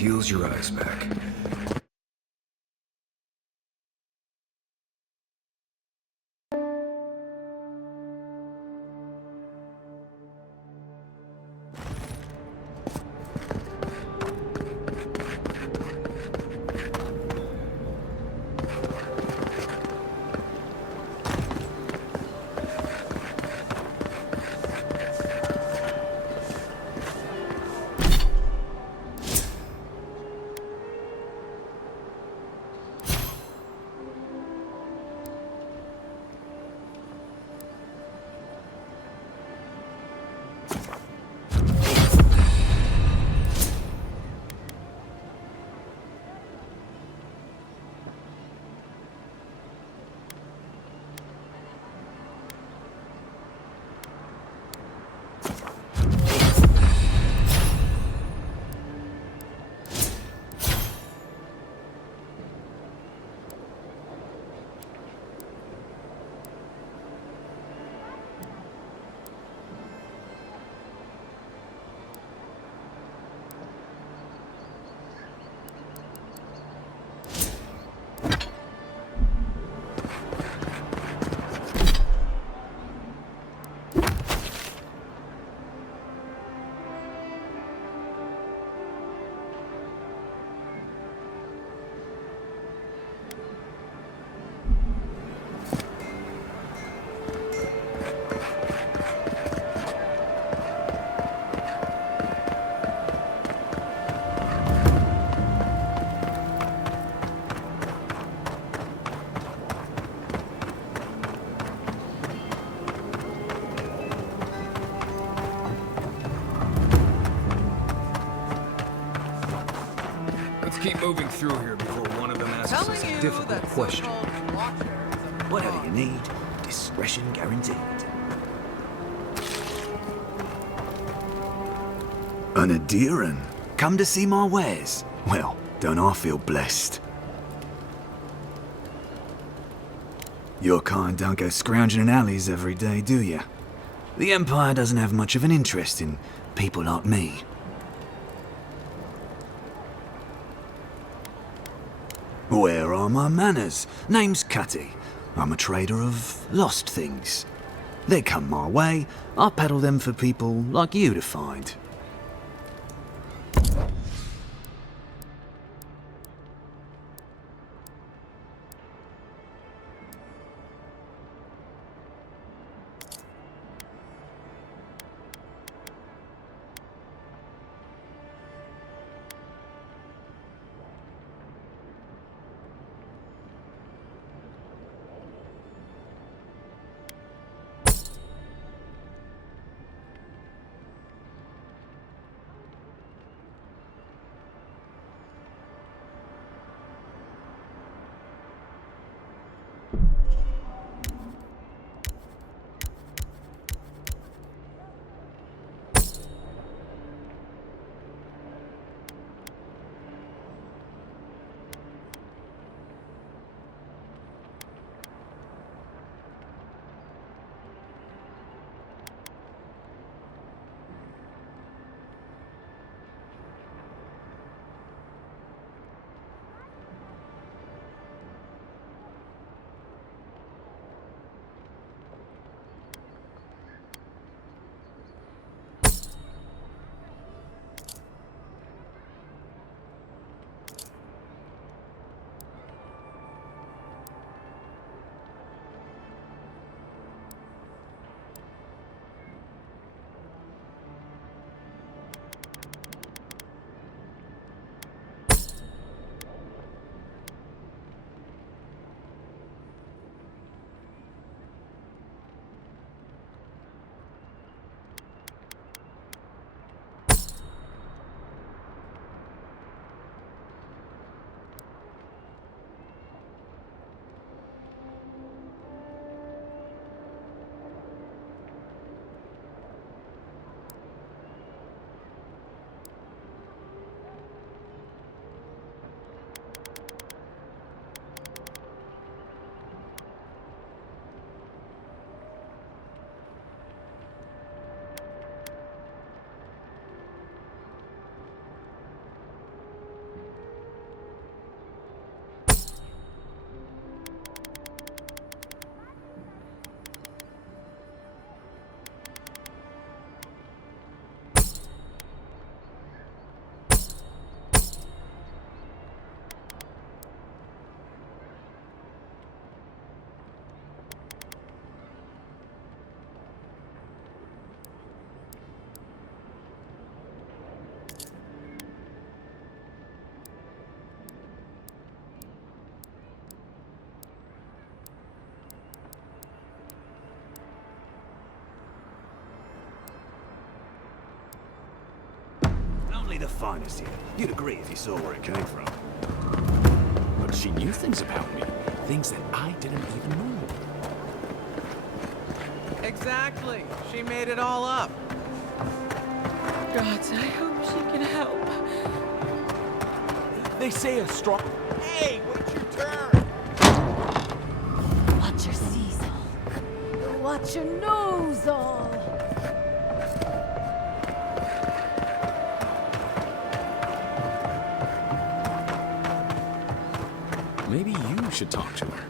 peels your eyes back. Let's keep moving through here before one of them asks us a difficult question. Whatever you need, discretion guaranteed. An Adiran? Come to see my wares? Well, don't I feel blessed? Your kind don't go scrounging in alleys every day, do you? The Empire doesn't have much of an interest in people like me. Where are my manners? Name's Cutty. I'm a trader of lost things. They come my way, I peddle them for people like you to find. finest here. You'd agree if you saw where it came from. But she knew things about me. Things that I didn't even know. Exactly. She made it all up. Gods, I hope she can help. They say a strong... Hey, wait your turn! Watch your Cecil. Watch your nose all. Maybe you should talk to her.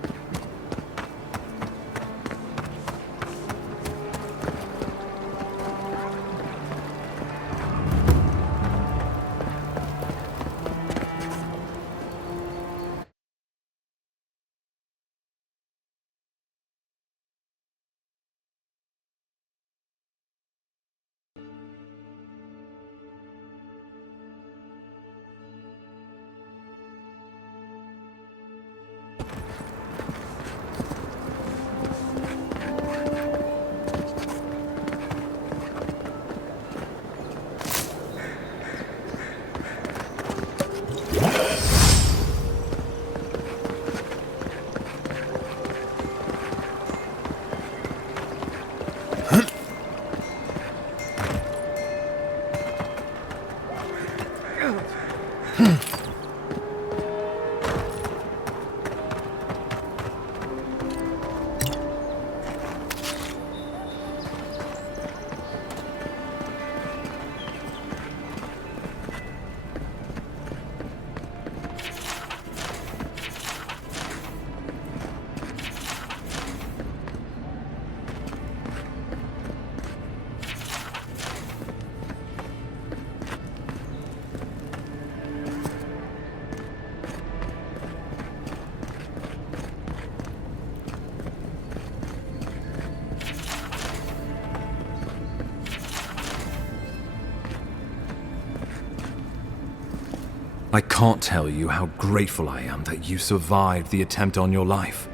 I can't tell you how grateful I am that you survived the attempt on your life.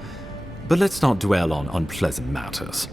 But let's not dwell on unpleasant matters.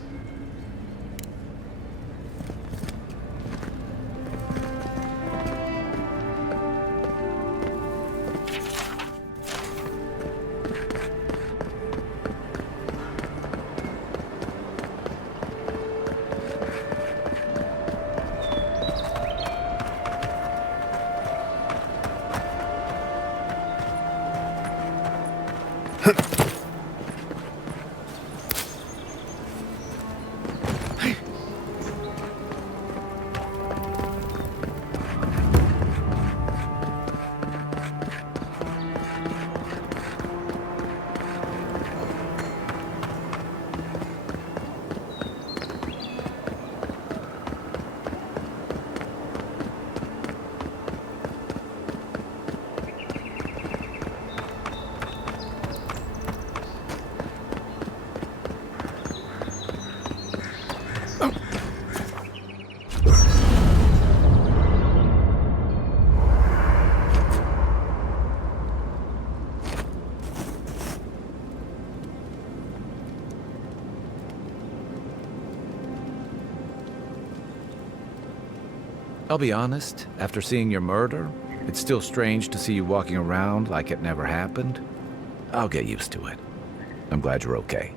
I'll be honest, after seeing your murder, it's still strange to see you walking around like it never happened. I'll get used to it. I'm glad you're okay.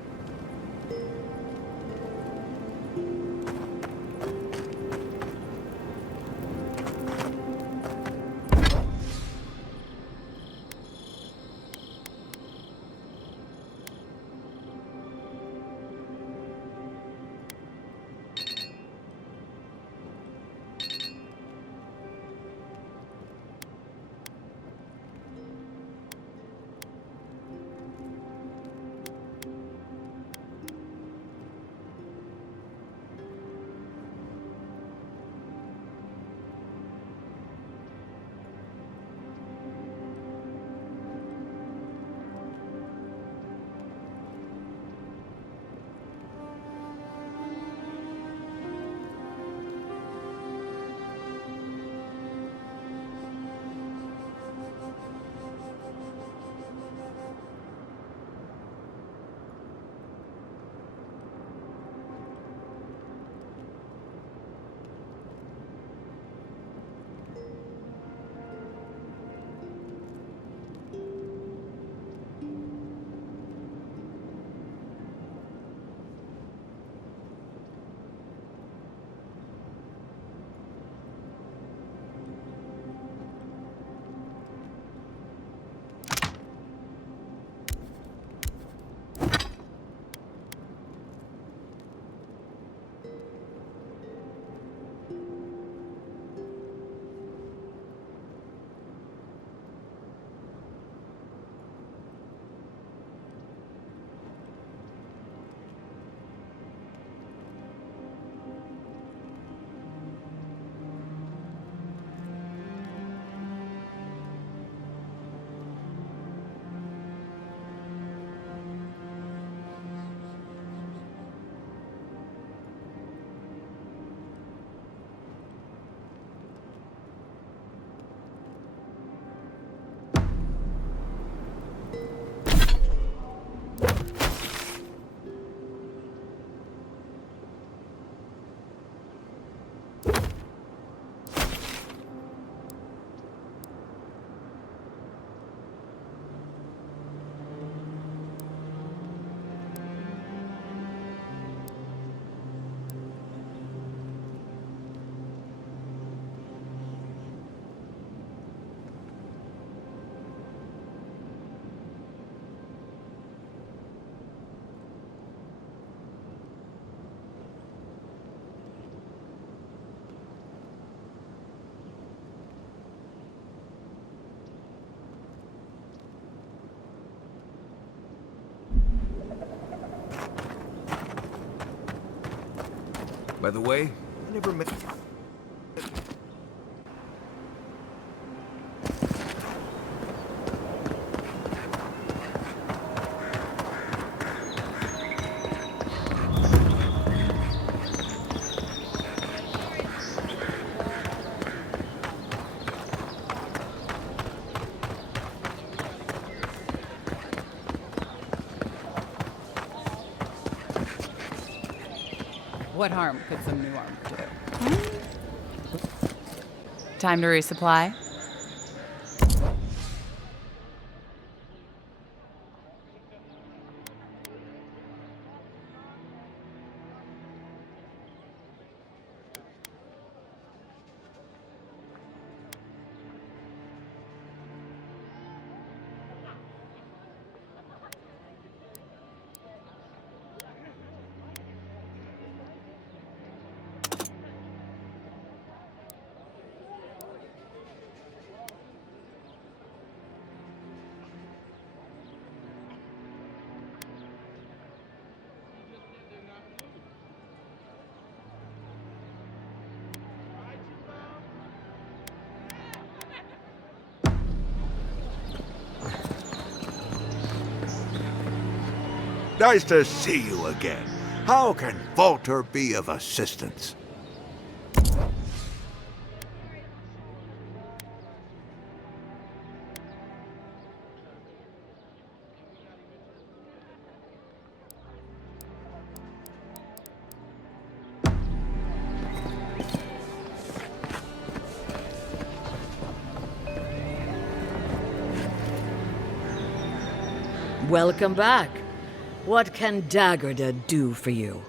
By the way, I never met... What harm could some new armor do? Time to resupply? Nice to see you again. How can Walter be of assistance? Welcome back. What can Daggerda do for you?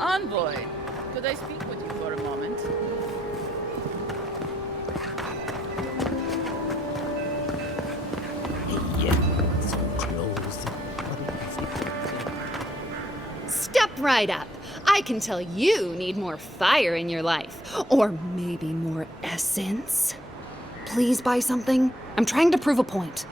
Envoy, could I speak with you for a moment? Step right up. I can tell you need more fire in your life. Or maybe more essence. Please buy something. I'm trying to prove a point.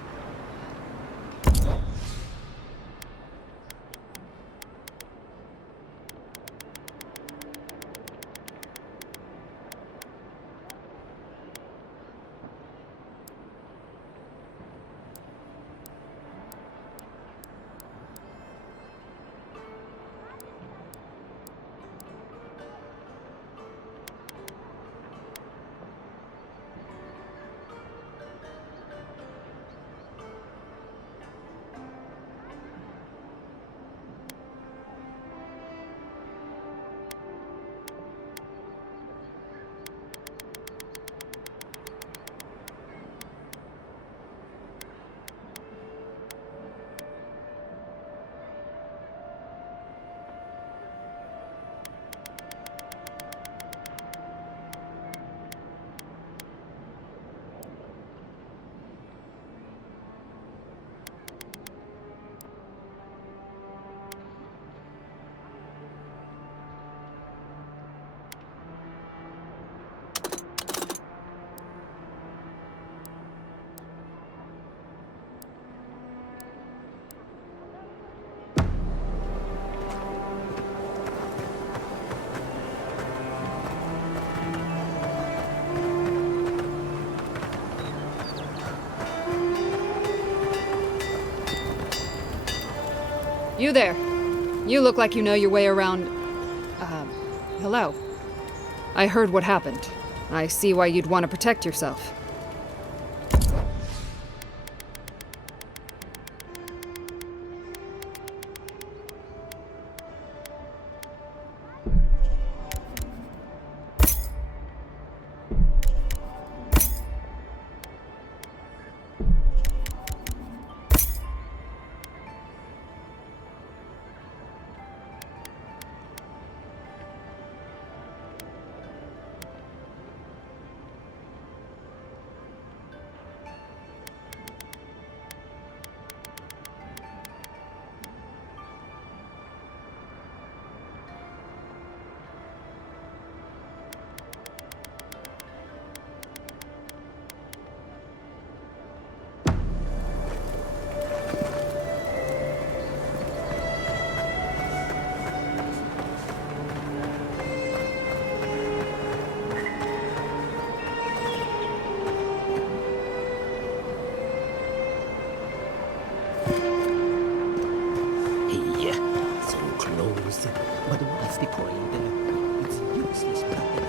You there. You look like you know your way around... hello. I heard what happened. I see why you'd want to protect yourself. But what's the point? It's useless without the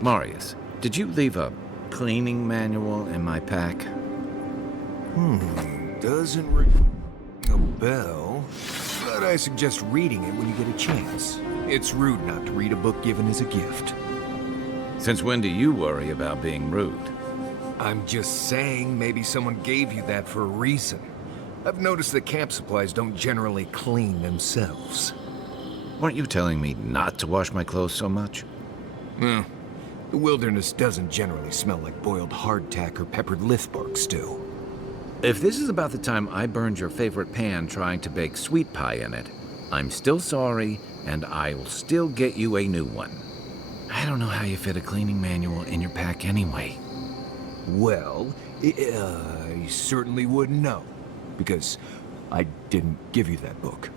Marius, did you leave a cleaning manual in my pack? Doesn't ring a bell, but I suggest reading it when you get a chance. It's rude not to read a book given as a gift. Since when do you worry about being rude? I'm just saying maybe someone gave you that for a reason. I've noticed that camp supplies don't generally clean themselves. Weren't you telling me not to wash my clothes so much? The wilderness doesn't generally smell like boiled hardtack or peppered lithbark stew. If this is about the time I burned your favorite pan trying to bake sweet pie in it, I'm still sorry, and I'll still get you a new one. I don't know how you fit a cleaning manual in your pack anyway. Well, I certainly wouldn't know, because I didn't give you that book.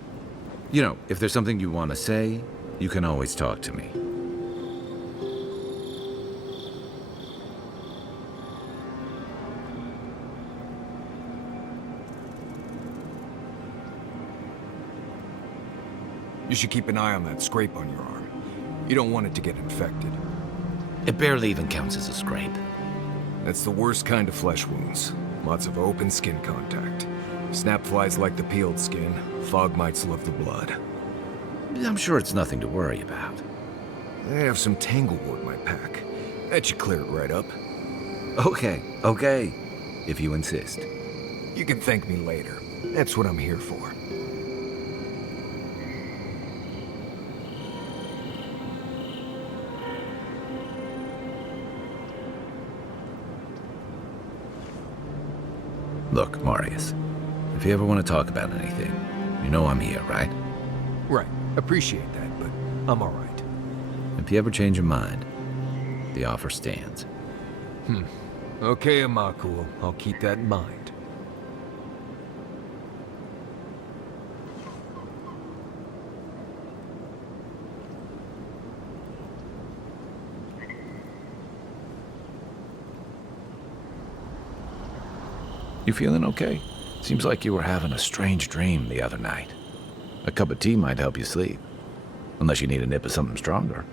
You know, if there's something you want to say, you can always talk to me. You should keep an eye on that scrape on your arm. You don't want it to get infected. It barely even counts as a scrape. That's the worst kind of flesh wounds. Lots of open skin contact. Snap flies like the peeled skin. Fog mites love the blood. I'm sure it's nothing to worry about. I have some tanglewood in my pack. That should clear it right up. Okay. If you insist. You can thank me later. That's what I'm here for. Look, Marius, if you ever want to talk about anything, you know I'm here, right? Right. Appreciate that, but I'm all right. If you ever change your mind, the offer stands. Okay, Amakul. I'll keep that in mind. You feeling okay? Seems like you were having a strange dream the other night. A cup of tea might help you sleep. Unless you need a nip of something stronger.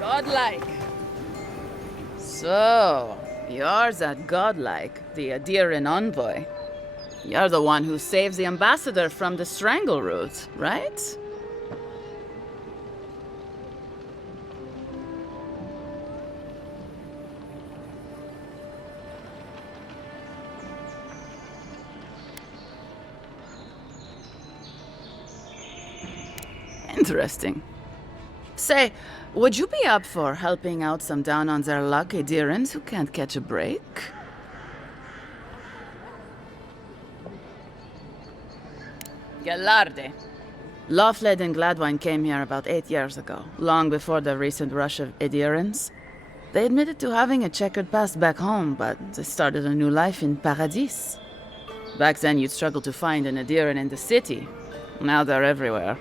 Godlike. So, you're that godlike, the Adiran envoy. You're the one who saves the ambassador from the strangle root, right? Interesting. Say, would you be up for helping out some down-on-their-luck Adirans who can't catch a break? Gallarde. Lawfled and Gladwine came here about 8 years ago, long before the recent rush of Adirans. They admitted to having a checkered past back home, but they started a new life in Paradis. Back then, you'd struggle to find an Adiran in the city. Now they're everywhere.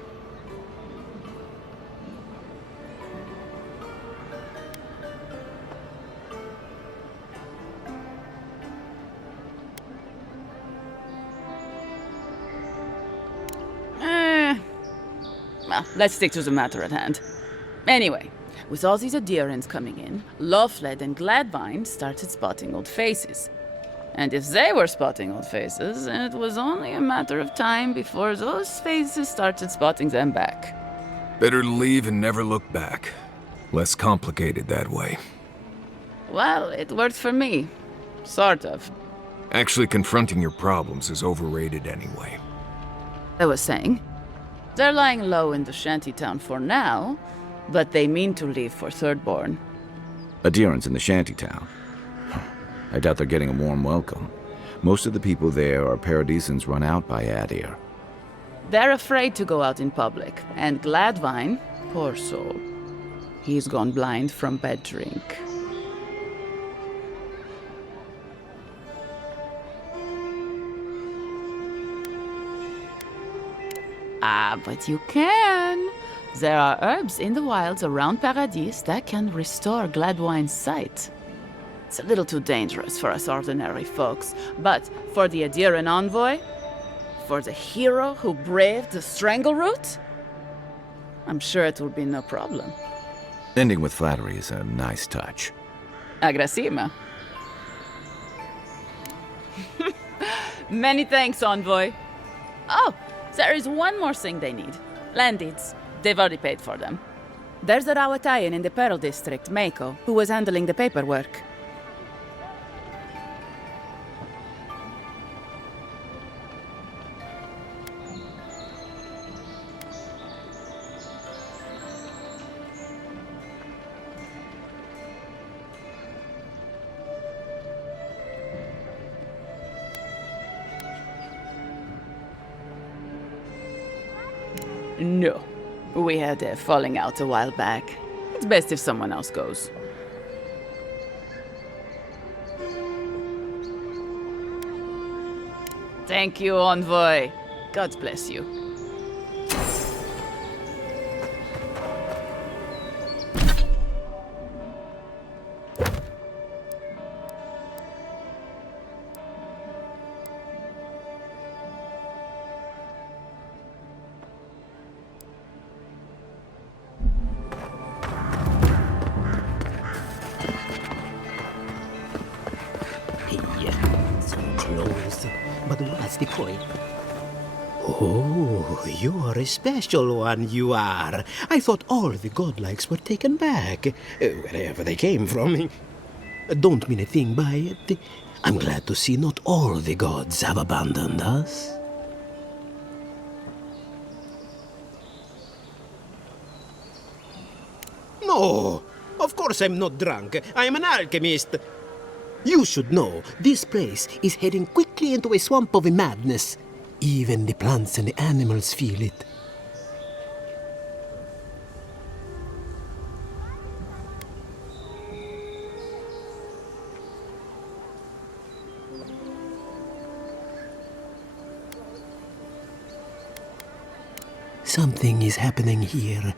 Well, let's stick to the matter at hand. Anyway, with all these Adirans coming in, Lawfled and Gladwine started spotting old faces. And if they were spotting old faces, it was only a matter of time before those faces started spotting them back. Better to leave and never look back. Less complicated that way. Well, it worked for me. Sort of. Actually confronting your problems is overrated anyway. I was saying, they're lying low in the shantytown for now, but they mean to leave for Thirdborn. Adirans in the shantytown. I doubt they're getting a warm welcome. Most of the people there are Paradisans run out by Adir. They're afraid to go out in public, and Gladwine, poor soul, he's gone blind from bad drink. Ah, but you can. There are herbs in the wilds around Paradis that can restore Gladwine's sight. It's a little too dangerous for us ordinary folks, but for the Adiran envoy, for the hero who braved the strangle root, I'm sure it will be no problem. Ending with flattery is a nice touch. Agrasima. Many thanks, envoy. Oh, there is one more thing they need. Land deeds. They've already paid for them. There's a Rawatayan in the Pearl District, Mako, who was handling the paperwork. No. We had a falling out a while back. It's best if someone else goes. Thank you, envoy. God bless you. Yeah, so close. But what's the point? Oh, you are a special one, you are. I thought all the godlikes were taken back, wherever they came from. Don't mean a thing by it. I'm glad to see not all the gods have abandoned us. No, of course I'm not drunk. I'm an alchemist. You should know, this place is heading quickly into a swamp of madness. Even the plants and the animals feel it. Something is happening here.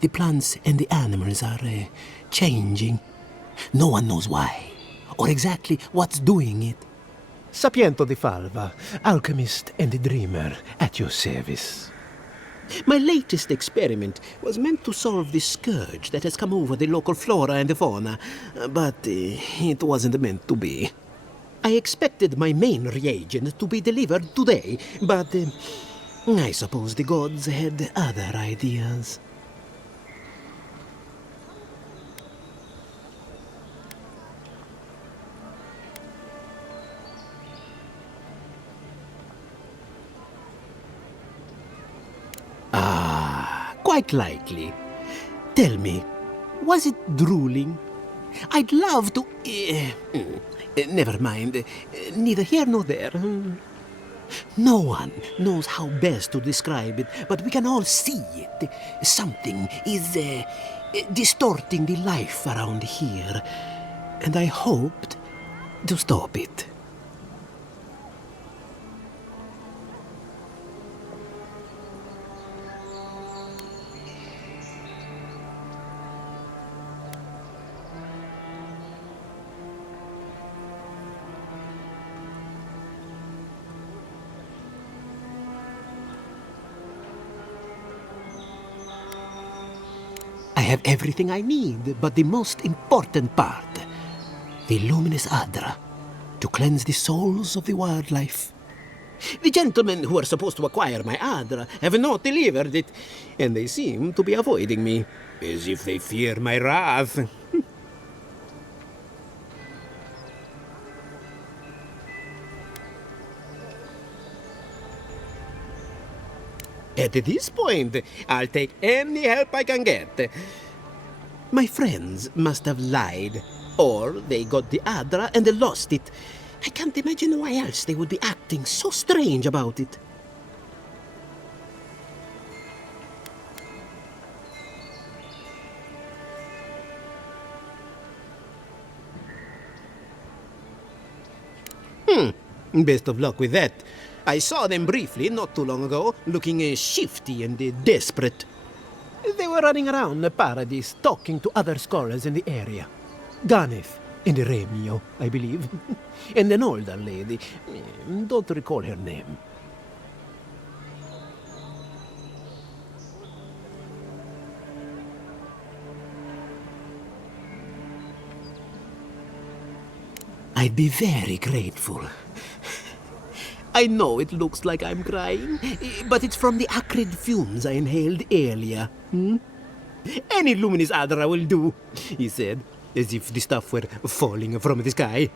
The plants and the animals are changing. No one knows why, or exactly what's doing it. Sapiento di Falva, alchemist and dreamer, at your service. My latest experiment was meant to solve the scourge that has come over the local flora and fauna, but it wasn't meant to be. I expected my main reagent to be delivered today, but I suppose the gods had other ideas. Quite likely. Tell me, was it drooling? I'd love to... never mind. Neither here nor there. No one knows how best to describe it, but we can all see it. Something is distorting the life around here, and I hoped to stop it. I have everything I need, but the most important part, the luminous Adra, to cleanse the souls of the wildlife. The gentlemen who are supposed to acquire my Adra have not delivered it, and they seem to be avoiding me, as if they fear my wrath. At this point, I'll take any help I can get. My friends must have lied, or they got the Adra and they lost it. I can't imagine why else they would be acting so strange about it. Best of luck with that. I saw them briefly not too long ago, looking shifty and desperate. They were running around the paradise, talking to other scholars in the area. Ganef and Remio, I believe. And an older lady. Don't recall her name. I'd be very grateful. I know it looks like I'm crying, but it's from the acrid fumes I inhaled earlier. Any luminous Adra will do, he said, as if the stuff were falling from the sky.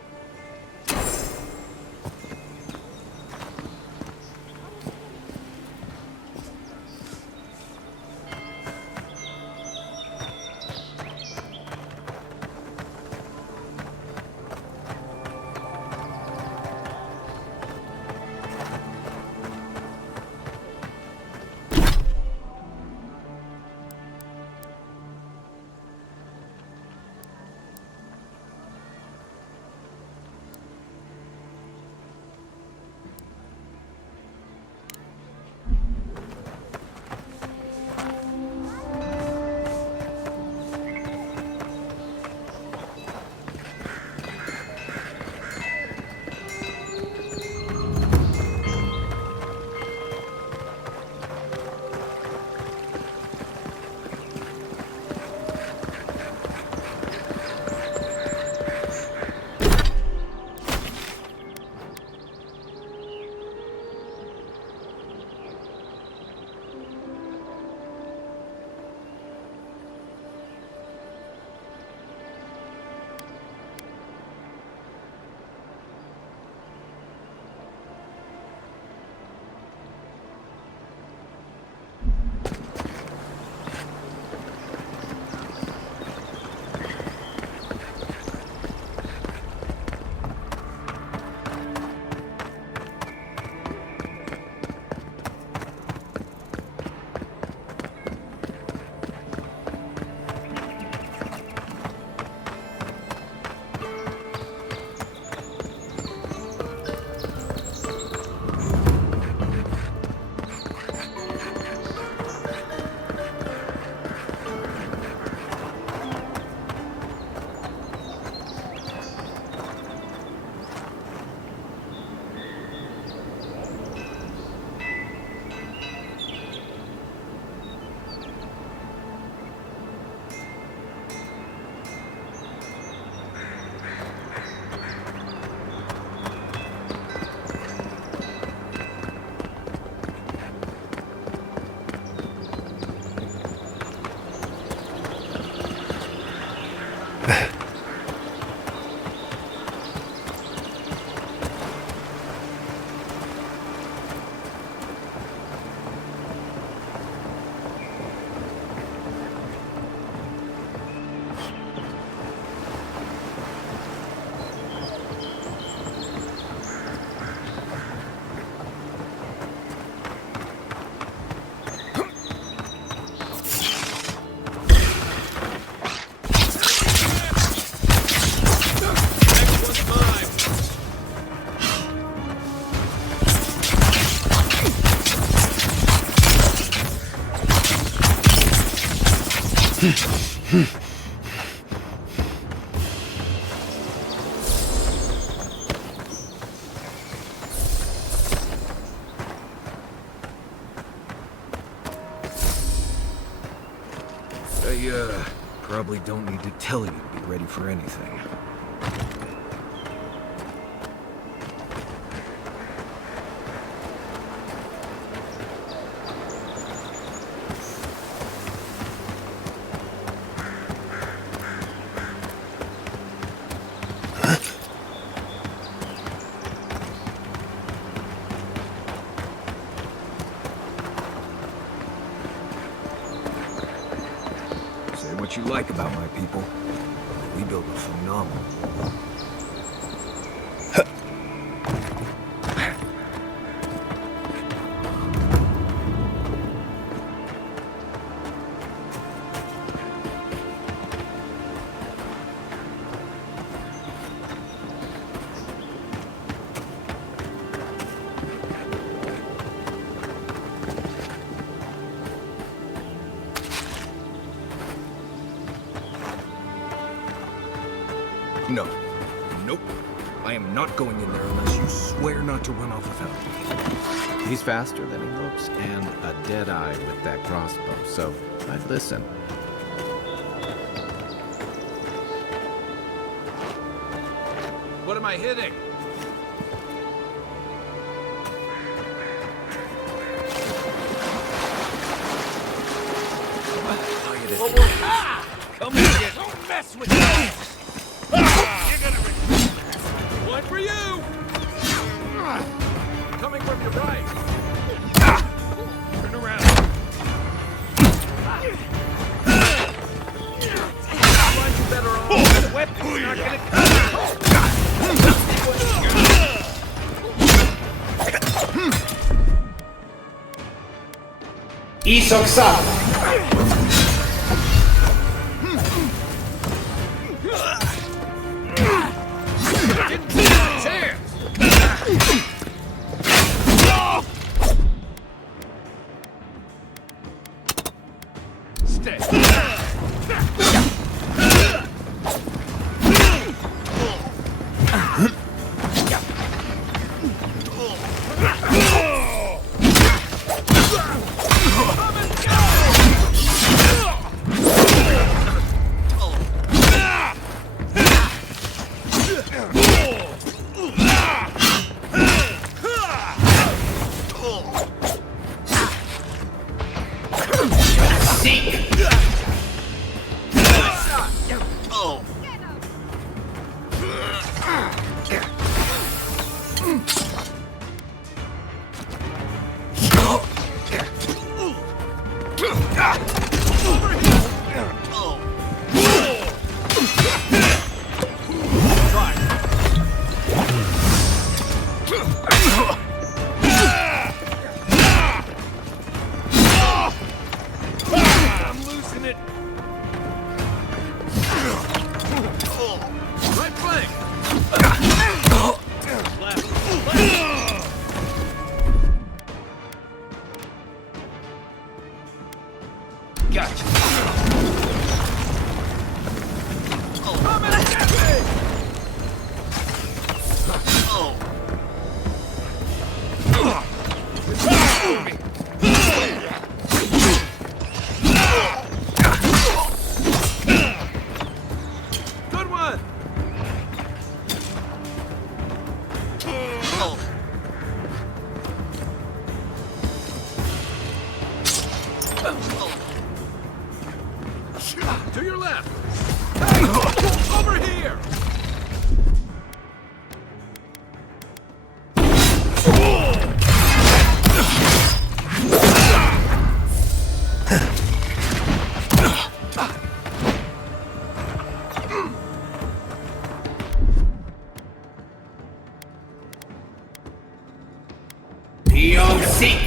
I probably don't need to tell you to be ready for anything. Say what you like about my people. We build a phenomenal wall. No. Nope. I am not going in there unless you swear not to run off without me. He's faster than he looks and a dead eye with that crossbow, so I'd listen. What am I hitting? Come and get. Don't mess with me. You're gonna one for you. Coming from your right. Turn around. Find you better off. The weapon's not gonna Isoxal! To your left! Hey! Over here! You're sick!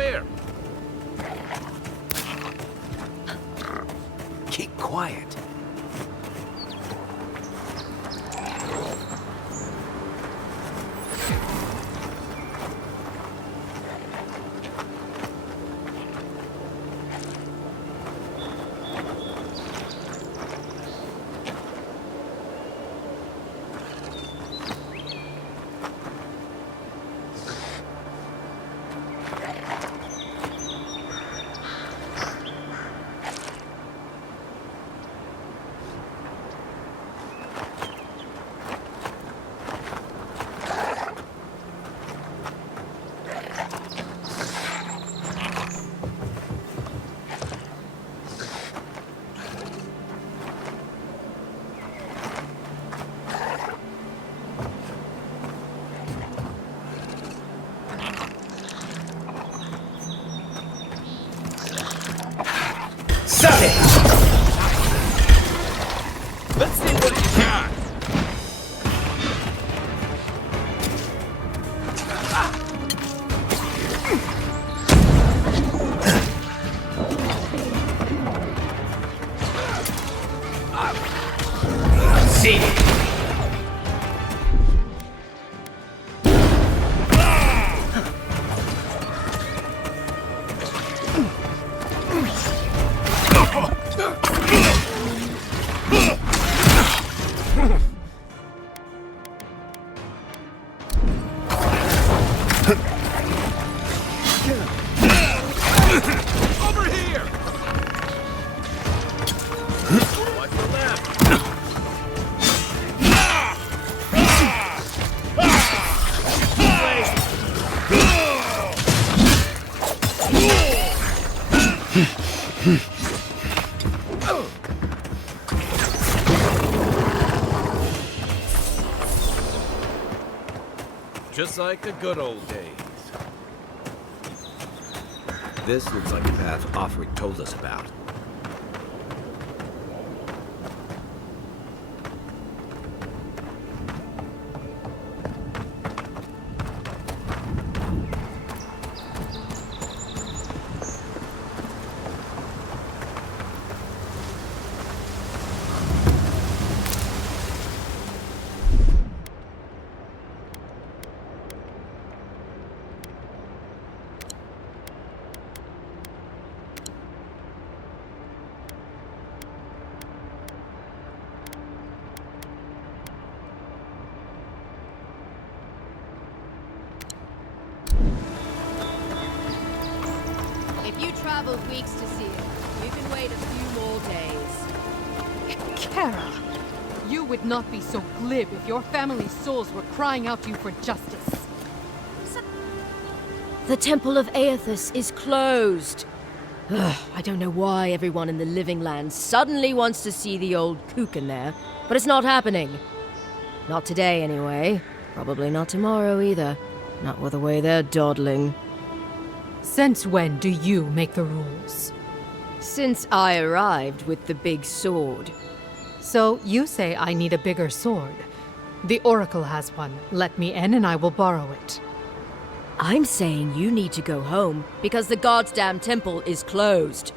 where? Keep quiet. Suck it! Let's see what you got! See? Over here! Watch the left! Just like the good old days. This looks like the path Offric told us about. If you traveled weeks to see it, you can wait a few more days. Kara, you would not be so glib if your family's souls were crying out to you for justice. The Temple of Aethys is closed. Ugh, I don't know why everyone in the Living Land suddenly wants to see the old kook in there, but it's not happening. Not today, anyway. Probably not tomorrow either. Not with the way they're dawdling. Since when do you make the rules? Since I arrived with the big sword. So you say I need a bigger sword. The Oracle has one. Let me in and I will borrow it. I'm saying you need to go home because the goddamn temple is closed.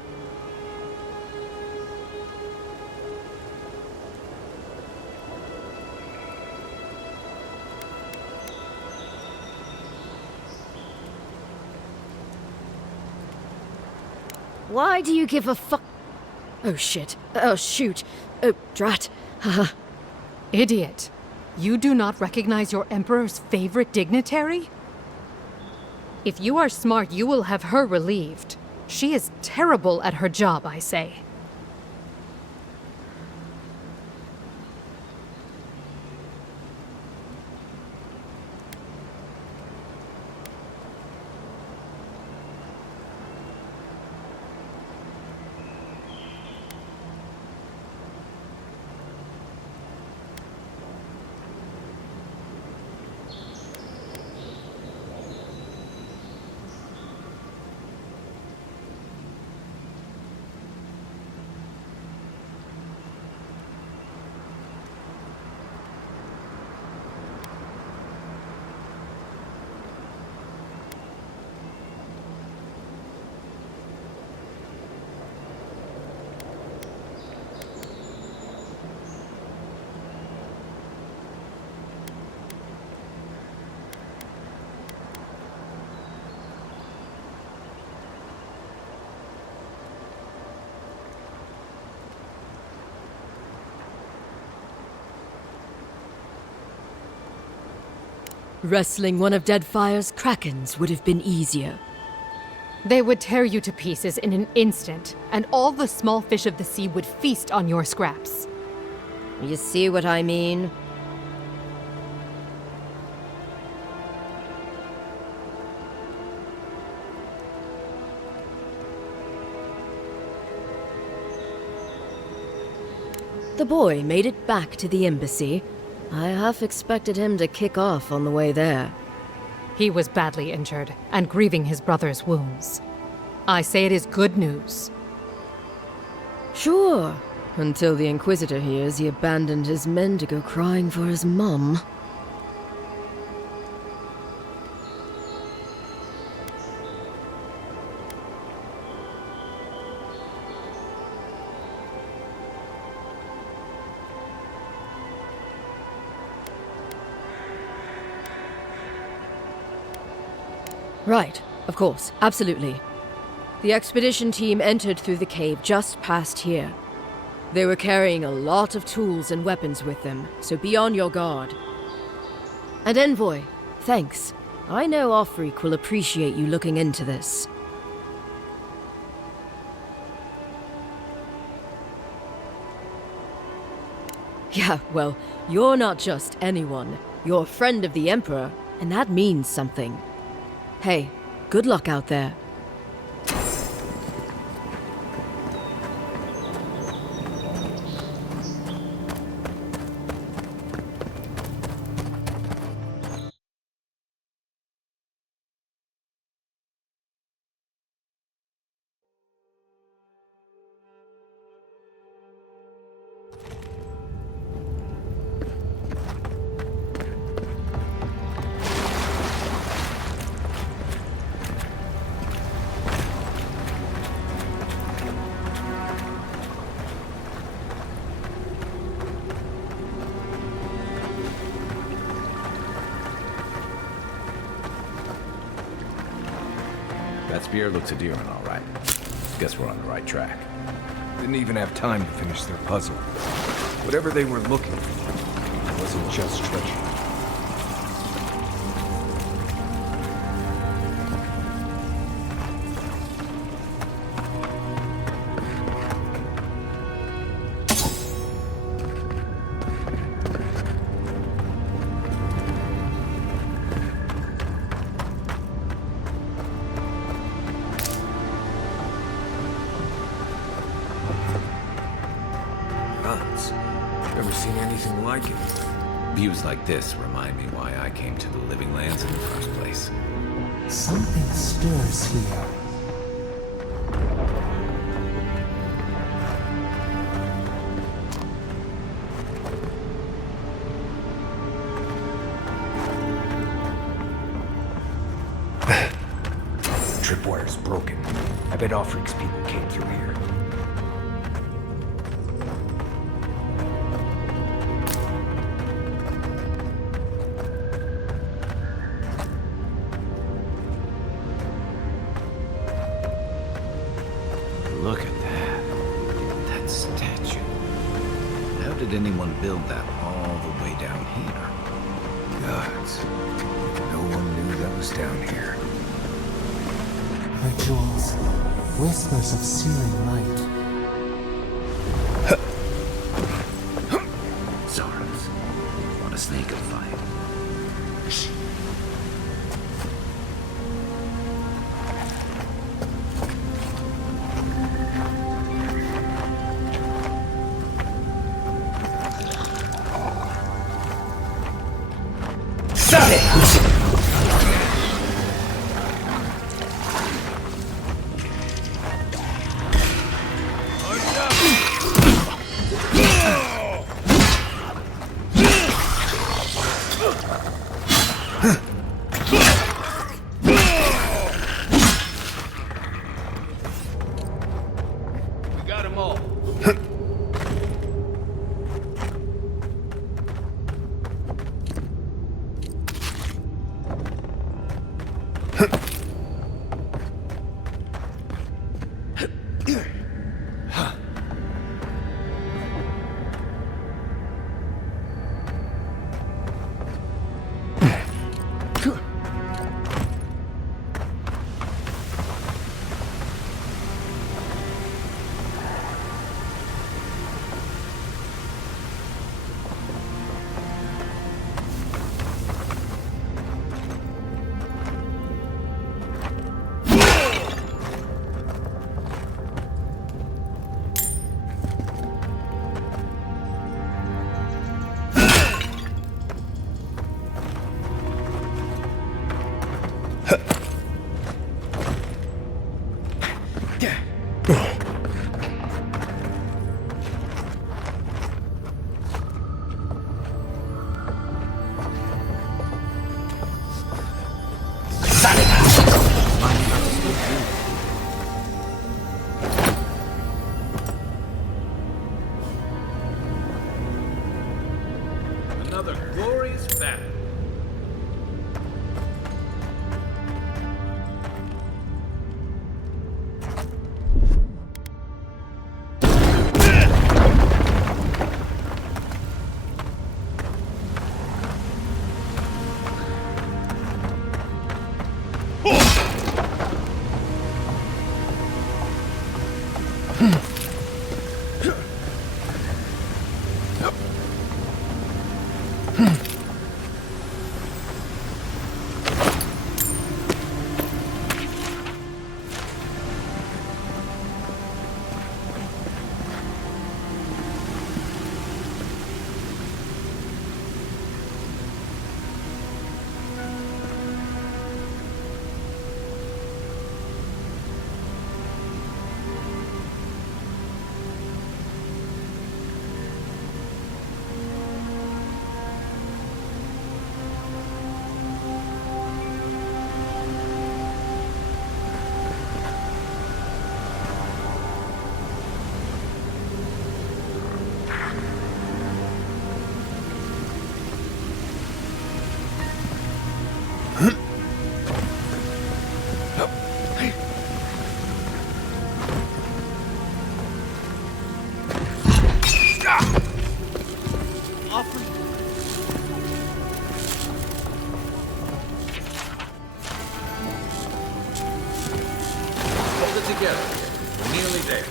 Why do you give a fuck? Oh shit. Oh shoot. Oh drat. Haha. Idiot. You do not recognize your Emperor's favorite dignitary? If you are smart, you will have her relieved. She is terrible at her job, I say. Wrestling one of Deadfire's krakens would have been easier. They would tear you to pieces in an instant, and all the small fish of the sea would feast on your scraps. You see what I mean? The boy made it back to the embassy. I half expected him to kick off on the way there. He was badly injured and grieving his brother's wounds. I say it is good news. Sure, until the Inquisitor hears he abandoned his men to go crying for his mum. Right, of course, absolutely. The expedition team entered through the cave just past here. They were carrying a lot of tools and weapons with them, so be on your guard. And Envoy, thanks. I know Offreak will appreciate you looking into this. Yeah, well, you're not just anyone. You're a friend of the Emperor, and that means something. Hey, good luck out there. That spear looks endearing, all right. Guess we're on the right track. Didn't even have time to finish their puzzle. Whatever they were looking for wasn't just treasure. Never seen anything like it. Views like this remind me why I came to the Living Lands in the first place. Something stirs here. Tripwire's broken. I bet Offreak's people came through here. Look at that. That statue. How did anyone build that all the way down here? Gods. No one knew that was down here. Rituals, whispers of searing light. Sorrows. Want a snake and fight? Stop it! another glorious battle. Hold it together. We're nearly there.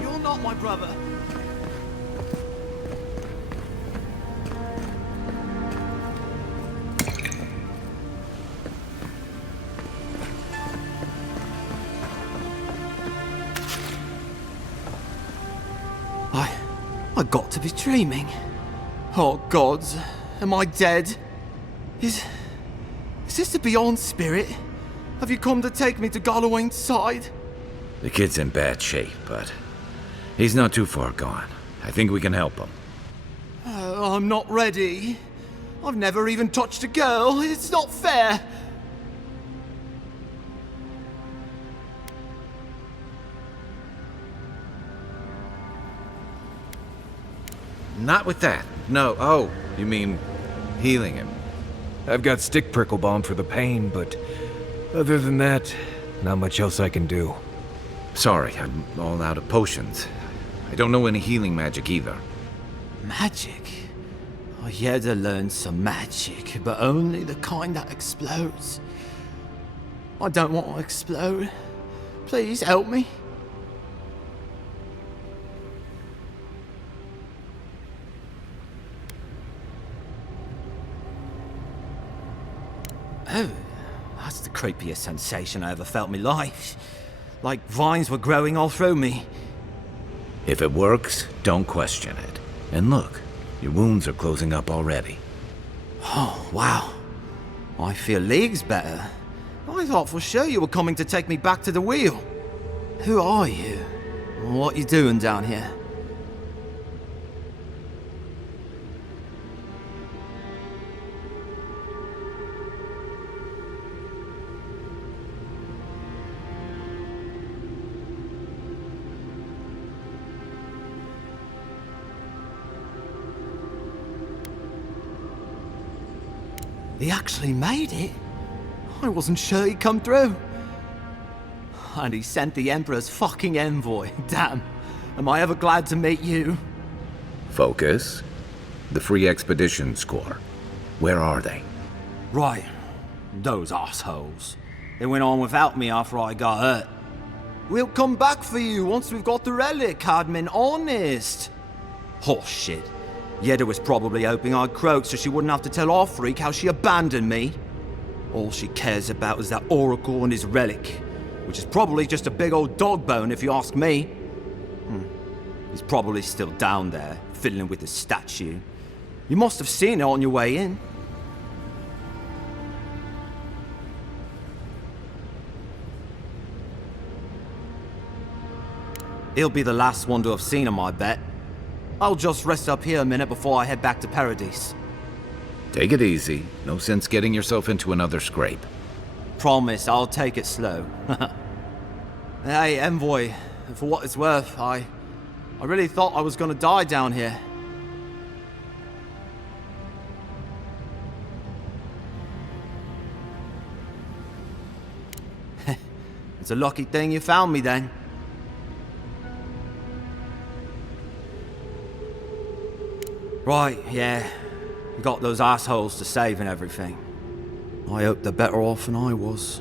You're not my brother. I got to be dreaming. Oh gods, am I dead? Is this the Beyond Spirit? Have you come to take me to Galloway's side? The kid's in bad shape, but he's not too far gone. I think we can help him. I'm not ready. I've never even touched a girl. It's not fair. Not with that. No. Oh, you mean healing him? I've got stick prickle balm for the pain, but other than that, not much else I can do. Sorry, I'm all out of potions. I don't know any healing magic either. Magic? I had to learn some magic, but only the kind that explodes. I don't want to explode. Please help me. Oh, that's the creepiest sensation I ever felt in my life. Like vines were growing all through me. If it works, don't question it. And look, your wounds are closing up already. Oh, wow. I feel leagues better. I thought for sure you were coming to take me back to the wheel. Who are you? What you doing down here? He actually made it. I wasn't sure he'd come through. And he sent the Emperor's fucking envoy. Damn. Am I ever glad to meet you? Focus. The Free Expedition Score. Where are they? Right. Those assholes. They went on without me after I got hurt. We'll come back for you once we've got the relic, Cadman. Honest. Horse shit. Yeda was probably hoping I'd croak so she wouldn't have to tell our freak how she abandoned me. All she cares about is that Oracle and his relic, which is probably just a big old dog bone if you ask me. He's probably still down there, fiddling with the statue. You must have seen it on your way in. He'll be the last one to have seen him, I bet. I'll just rest up here a minute before I head back to Paradise. Take it easy. No sense getting yourself into another scrape. Promise, I'll take it slow. Hey, Envoy, for what it's worth, I really thought I was gonna die down here. It's a lucky thing you found me then. Right, yeah. You got those assholes to save and everything. I hope they're better off than I was.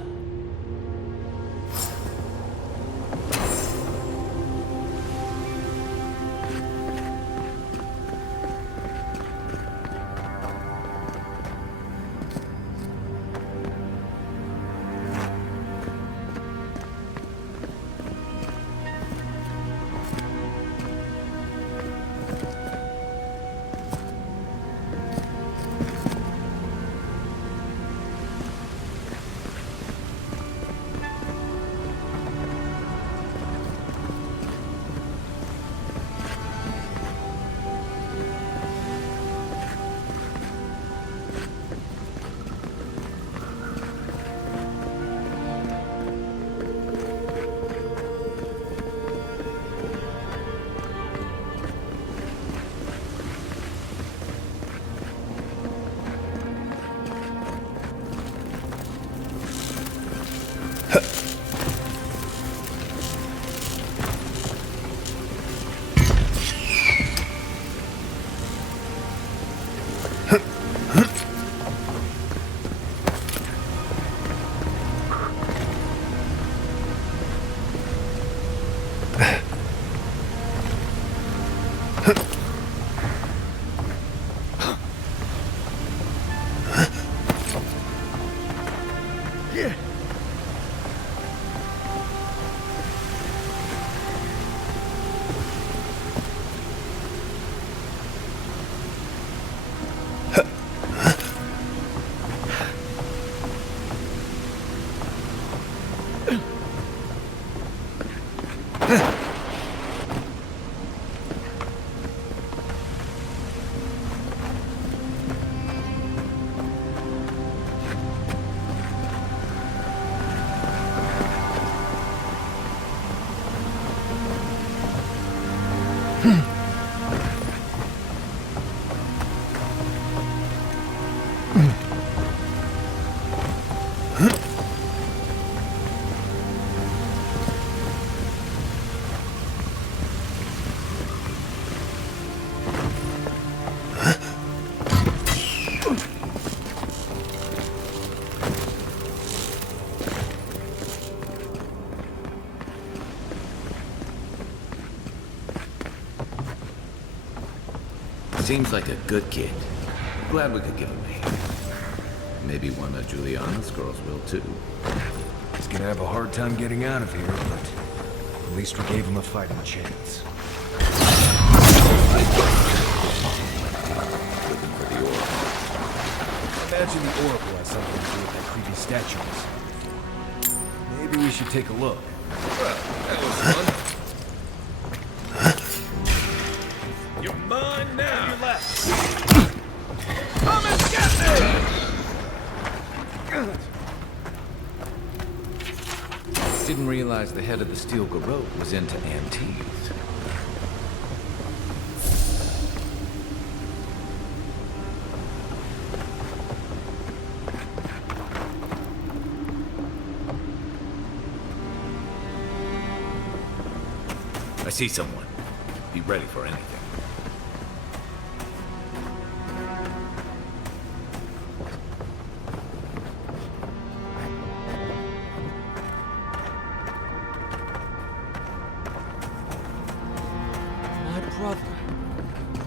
Seems like a good kid. Glad we could give him a hand. Maybe one of Juliana's girls will too. He's gonna have a hard time getting out of here, but at least we gave him a fighting chance. Looking for the oracle. Imagine the oracle has something to do with that creepy statue. Maybe we should take a look. Well, that was fun. You're mine now. You left. Come and get me! Didn't realize the head of the steel garrote was into antiques. I see someone. Be ready for anything.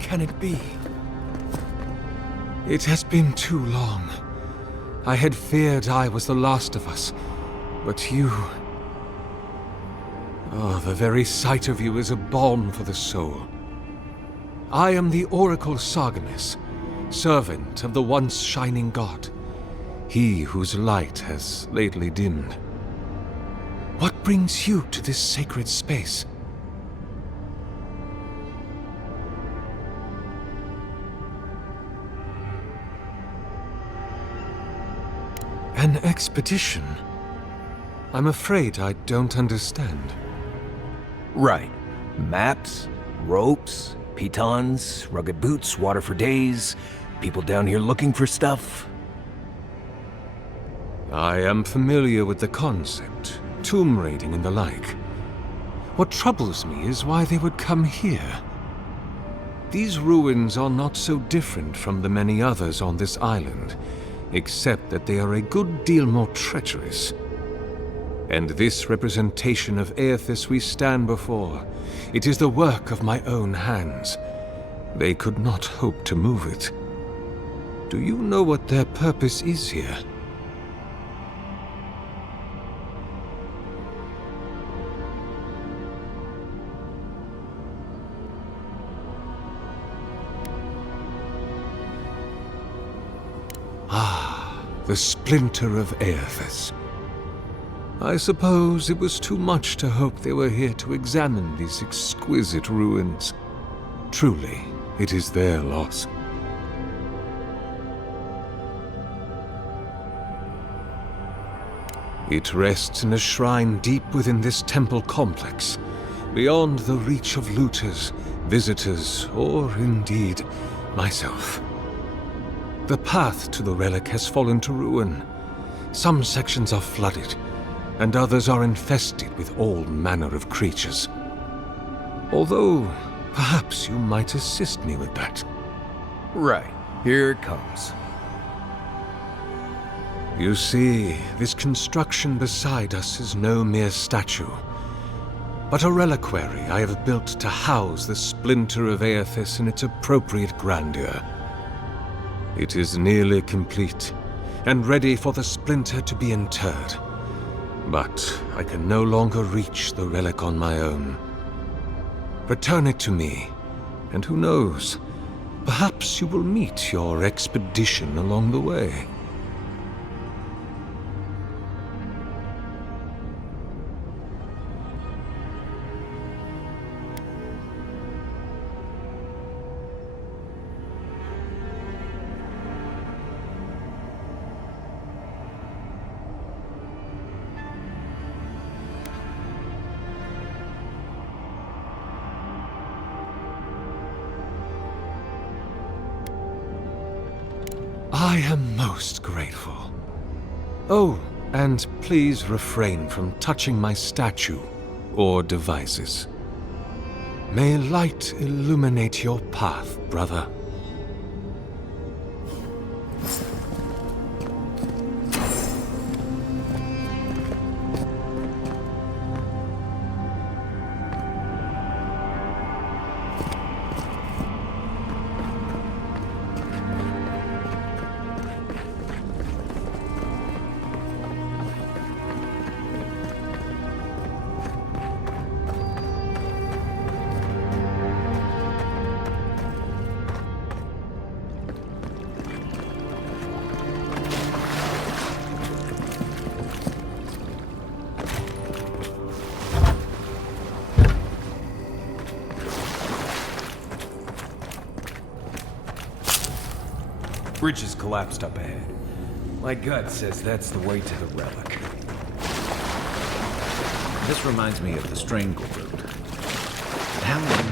Can it be? It has been too long. I had feared I was the last of us, but you... Oh, the very sight of you is a balm for the soul. I am the Oracle Sargenis, servant of the once shining god, he whose light has lately dimmed. What brings you to this sacred space? An expedition? I'm afraid I don't understand. Right. Maps, ropes, pitons, rugged boots, water for days, people down here looking for stuff. I am familiar with the concept, tomb raiding and the like. What troubles me is why they would come here. These ruins are not so different from the many others on this island, except that they are a good deal more treacherous. And this representation of Aethys we stand before, it is the work of my own hands. They could not hope to move it. Do you know what their purpose is here? Ah, the splinter of Aethys. I suppose it was too much to hope they were here to examine these exquisite ruins. Truly, it is their loss. It rests in a shrine deep within this temple complex, beyond the reach of looters, visitors, or indeed, myself. The path to the relic has fallen to ruin. Some sections are flooded, and others are infested with all manner of creatures. Although, perhaps you might assist me with that. Right. Here it comes. You see, this construction beside us is no mere statue, but a reliquary I have built to house the splinter of Aethys in its appropriate grandeur. It is nearly complete, and ready for the splinter to be interred. But I can no longer reach the relic on my own. Return it to me, and who knows, perhaps you will meet your expedition along the way. I am most grateful. Oh, and please refrain from touching my statue or devices. May light illuminate your path, brother. Bridge is collapsed up ahead. My gut says that's the way to the relic. This reminds me of the Strangle route. How...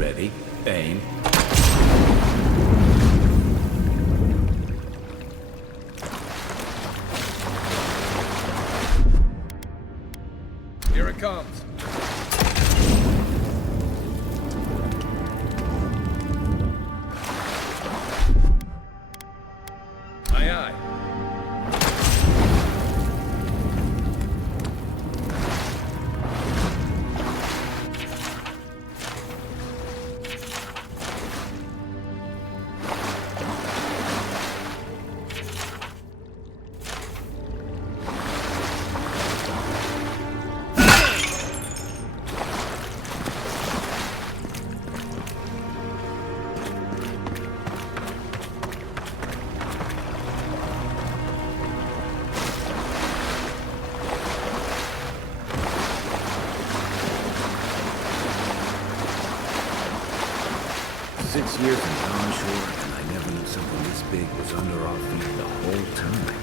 Ready, aim. Here it comes. Aye, aye. Years in onshore, and I never knew something this big was under our feet the whole time.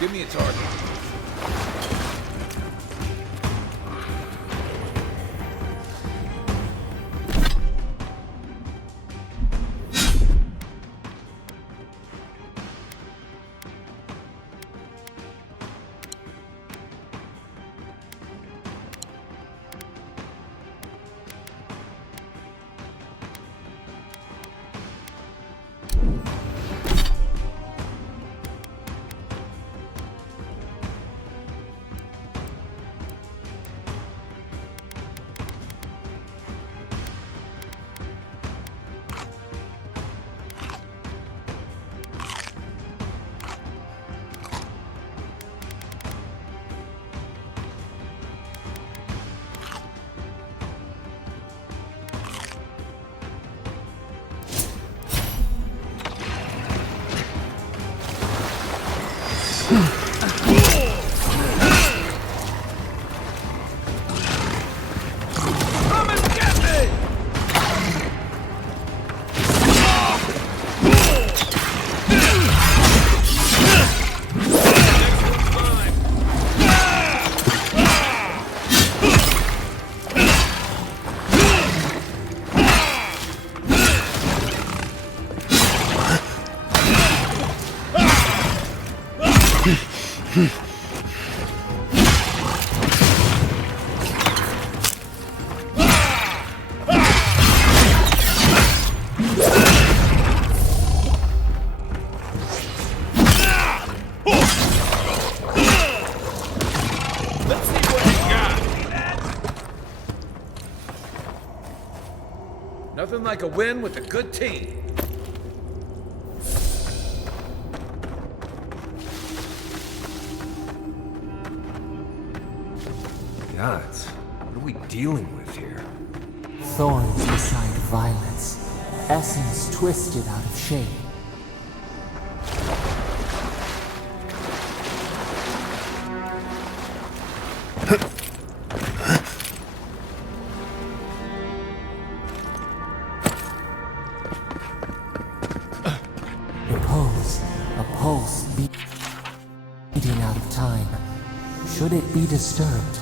Give me a target. Nothing like a win with a good team. Gods, what are we dealing with here? Thorns beside violence, essence twisted out of shape. A pulse beating out of time. Should it be disturbed?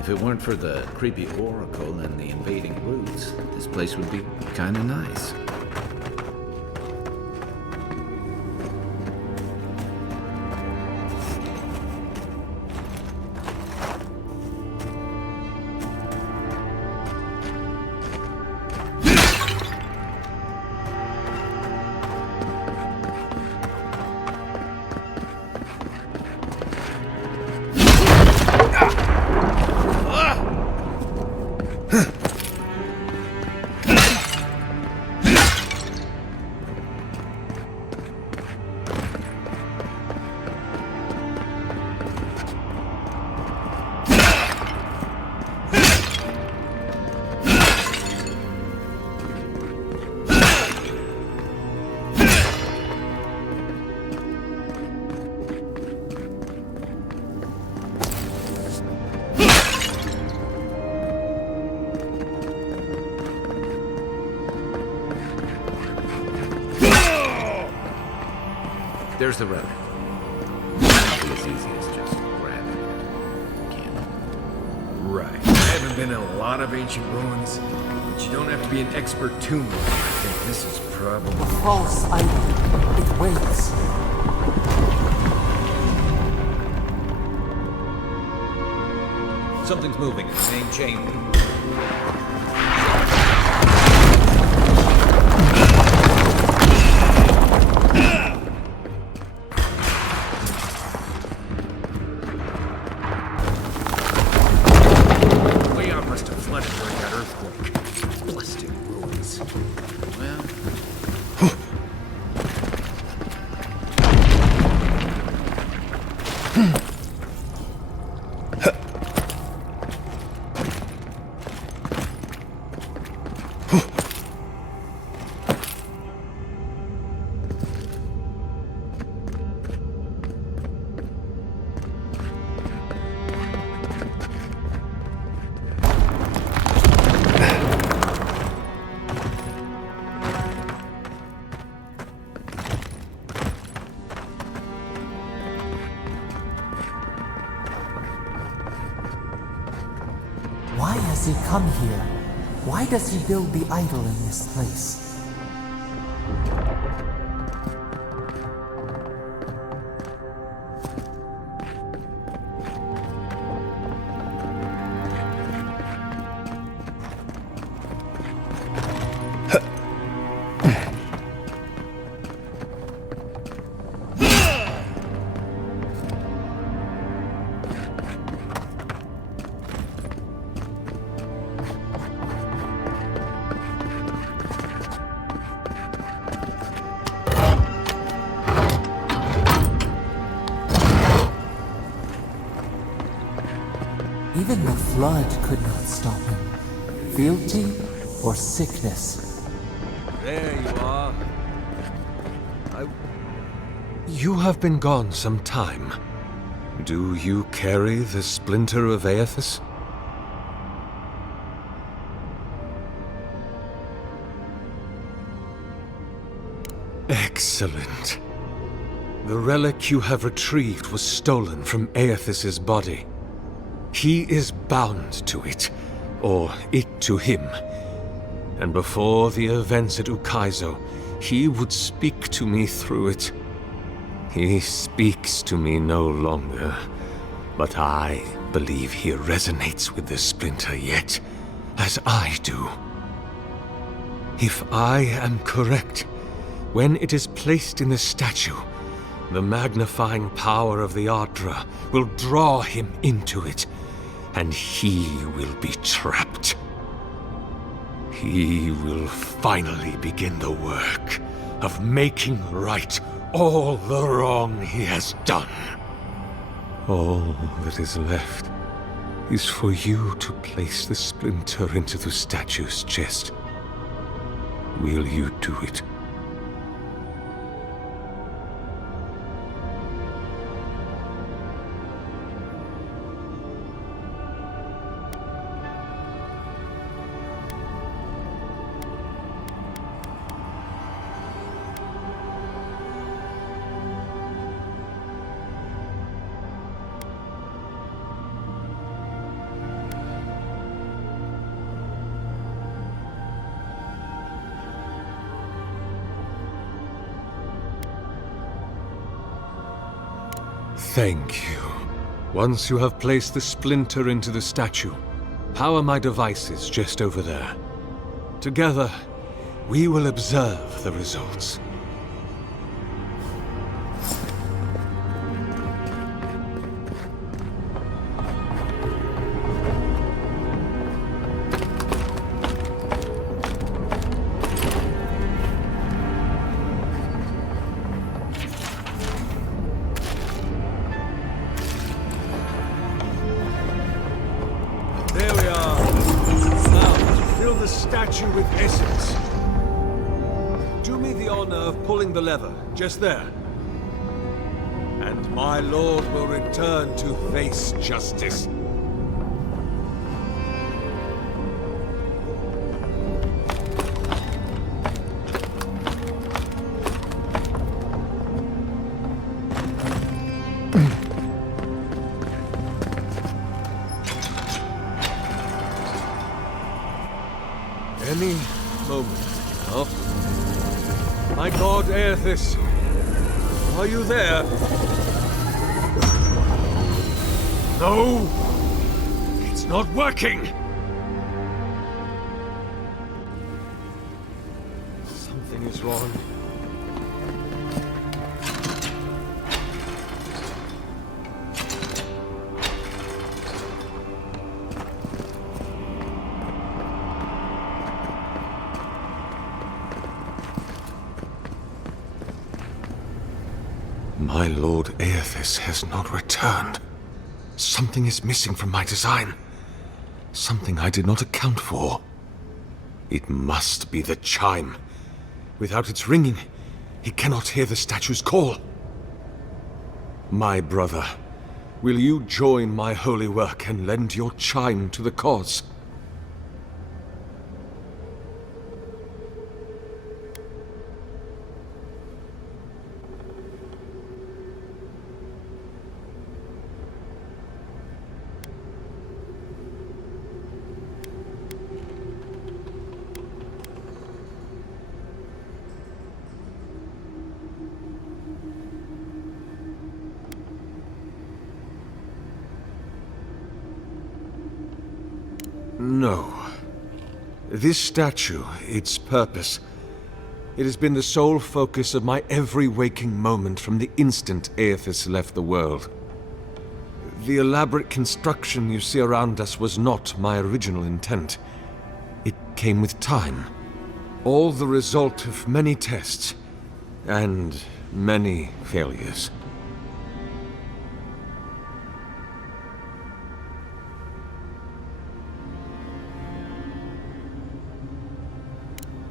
If it weren't for the creepy oracle and the invading roots, this place would be kinda nice. There's the relic. Not be as easy as just grabbing it. Can it? Right. I haven't been in a lot of ancient ruins, but you don't have to be an expert tomb builder. I think this is probably... A false idol. It waits. Something's moving in the main chamber. Why has he come here? Why does he build the idol in this place? Even the flood could not stop him. Fealty or sickness? There you are. You have been gone some time. Do you carry the splinter of Aethys? Excellent. The relic you have retrieved was stolen from Aethys' body. He is bound to it, or it to him. And before the events at Ukaizo, he would speak to me through it. He speaks to me no longer, but I believe he resonates with the splinter yet, as I do. If I am correct, when it is placed in the statue, the magnifying power of the Ardra will draw him into it, and he will be trapped. He will finally begin the work of making right all the wrong he has done. All that is left is for you to place the splinter into the statue's chest. Will you do it? Thank you. Once you have placed the splinter into the statue, power my devices just over there. Together, we will observe the results. There we are. Now, fill the statue with essence. Do me the honor of pulling the lever, just there. And my lord will return to face justice. Any moment now. My god, Aethys, are you there? No! It's not working! Something is wrong. My lord Aethys has not returned. Something is missing from my design. Something I did not account for. It must be the chime. Without its ringing, he cannot hear the statue's call. My brother, will you join my holy work and lend your chime to the cause? No. This statue, its purpose, it has been the sole focus of my every waking moment from the instant Aethys left the world. The elaborate construction you see around us was not my original intent. It came with time. All the result of many tests and many failures.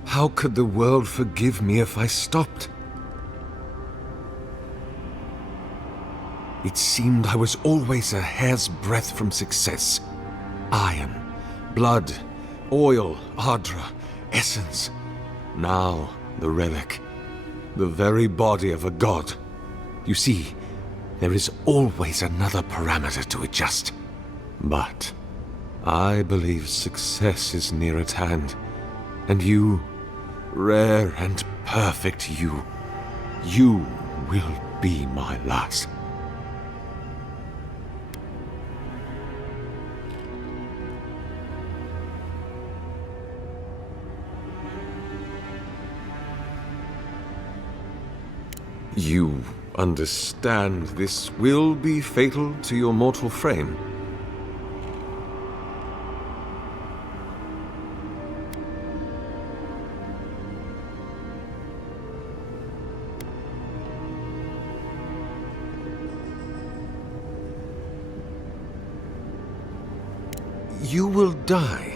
How could the world forgive me if I stopped? It seemed I was always a hair's breadth from success. Iron, blood, oil, ardra, essence. Now, the relic. The very body of a god. You see, there is always another parameter to adjust. But I believe success is near at hand. And you, rare and perfect you will be my last. You understand this will be fatal to your mortal frame? You will die.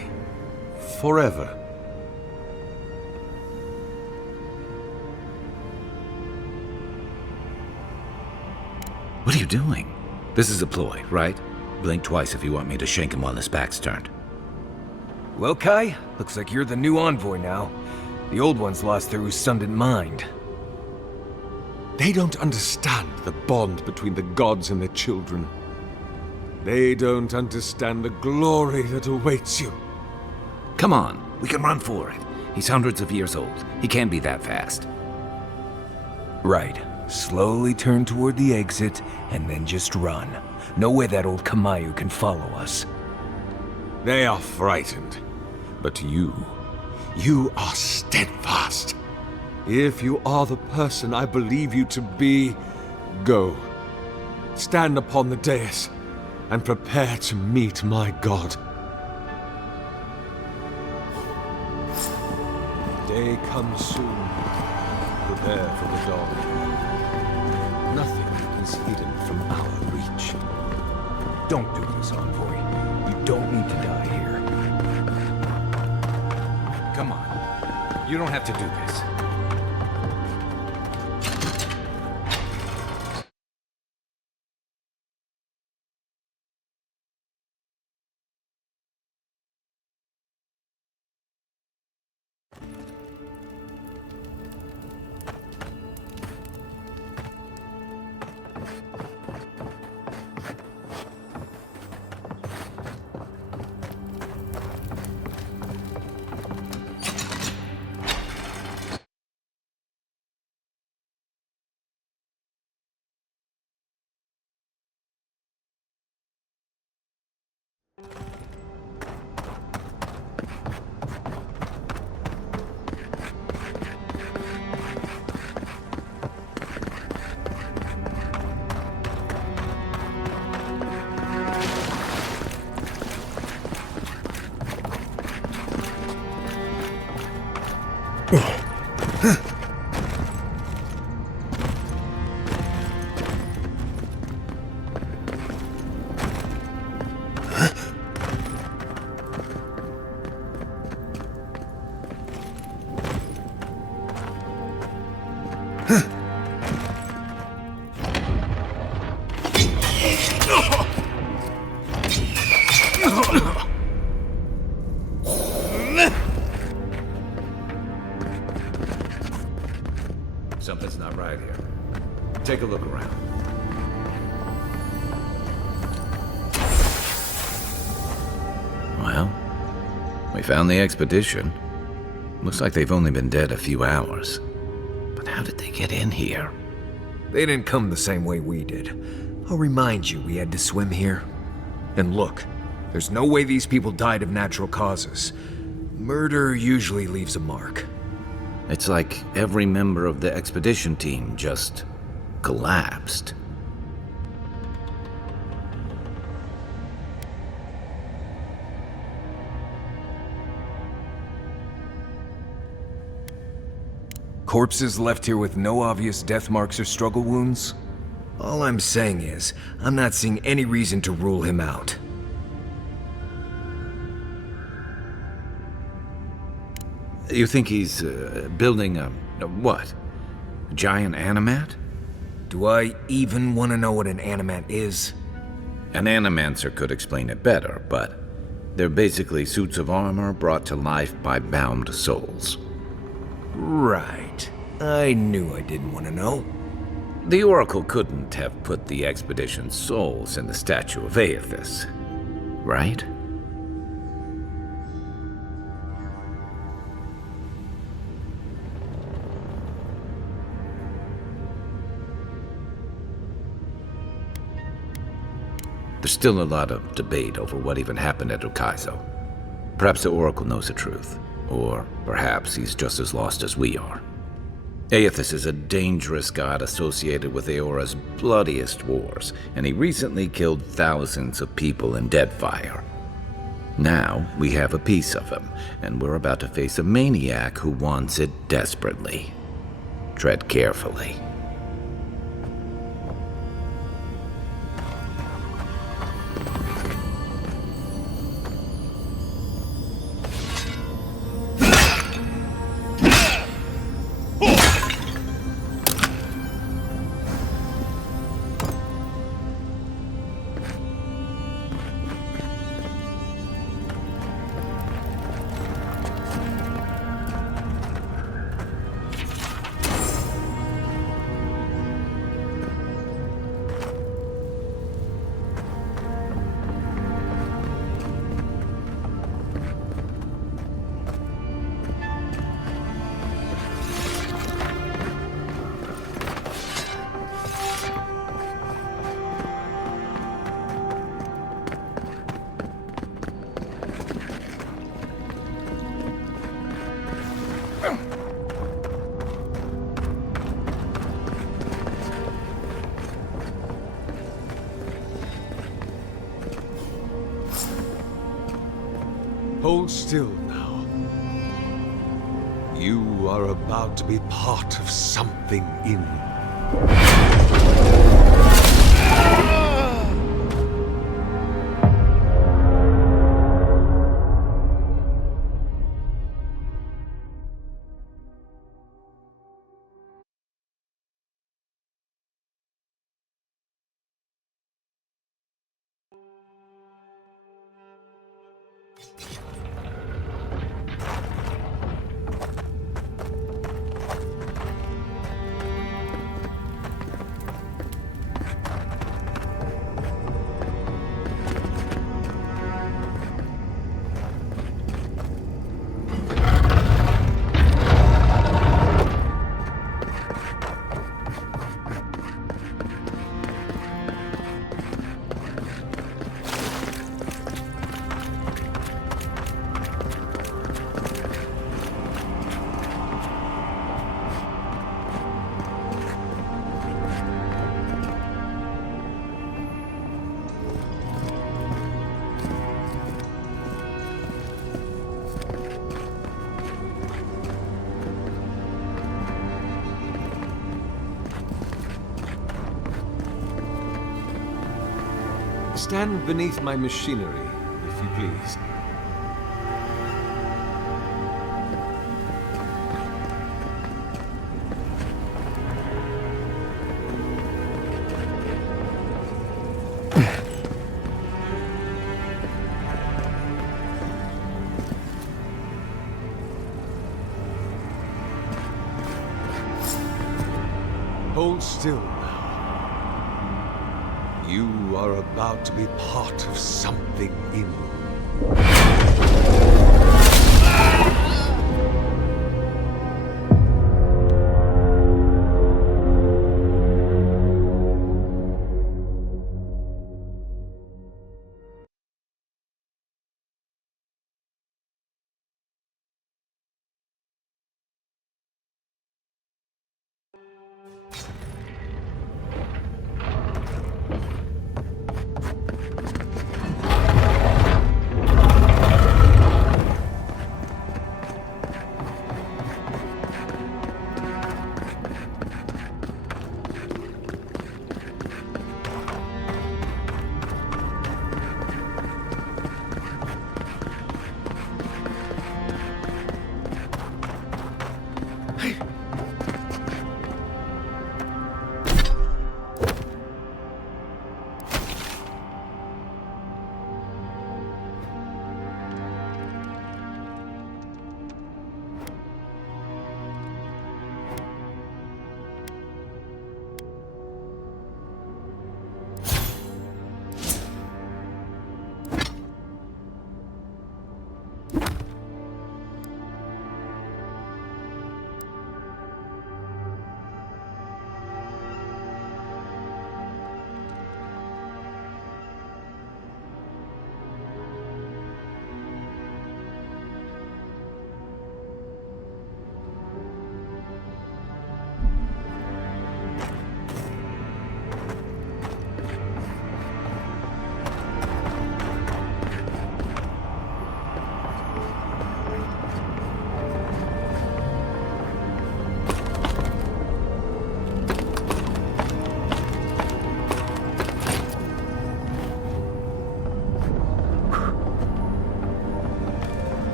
Forever. What are you doing? This is a ploy, right? Blink twice if you want me to shank him while his back's turned. Well, Kai, looks like you're the new envoy now. The old one's lost their Usundant mind. They don't understand the bond between the gods and their children. They don't understand the glory that awaits you. Come on, we can run for it. He's hundreds of years old. He can't be that fast. Right. Slowly turn toward the exit, and then just run. No way that old Kamayu can follow us. They are frightened. But you are steadfast. If you are the person I believe you to be, go. Stand upon the dais, and prepare to meet my god. The day comes soon. Prepare for the dawn. Nothing is hidden from our reach. Don't do this, envoy. You don't need to die here. Come on. You don't have to do this. Something's not right here. Take a look around. Well, we found the expedition. Looks like they've only been dead a few hours. But how did they get in here? They didn't come the same way we did. I'll remind you, we had to swim here. And look, there's no way these people died of natural causes. Murder usually leaves a mark. It's like every member of the expedition team just collapsed. Corpses left here with no obvious death marks or struggle wounds? All I'm saying is, I'm not seeing any reason to rule him out. You think he's building a what? A giant animat? Do I even want to know what an animat is? An animancer could explain it better, but they're basically suits of armor brought to life by bound souls. Right. I knew I didn't want to know. The Oracle couldn't have put the expedition's souls in the statue of Aethys, right? There's still a lot of debate over what even happened at Ukaizo. Perhaps the Oracle knows the truth, or perhaps he's just as lost as we are. Aethys is a dangerous god associated with Eora's bloodiest wars, and he recently killed thousands of people in Deadfire. Now, we have a piece of him, and we're about to face a maniac who wants it desperately. Tread carefully. Hold still now. You are about to be part of something in. Stand beneath my machinery, if you please. Hold still now. You are about to be part of something in.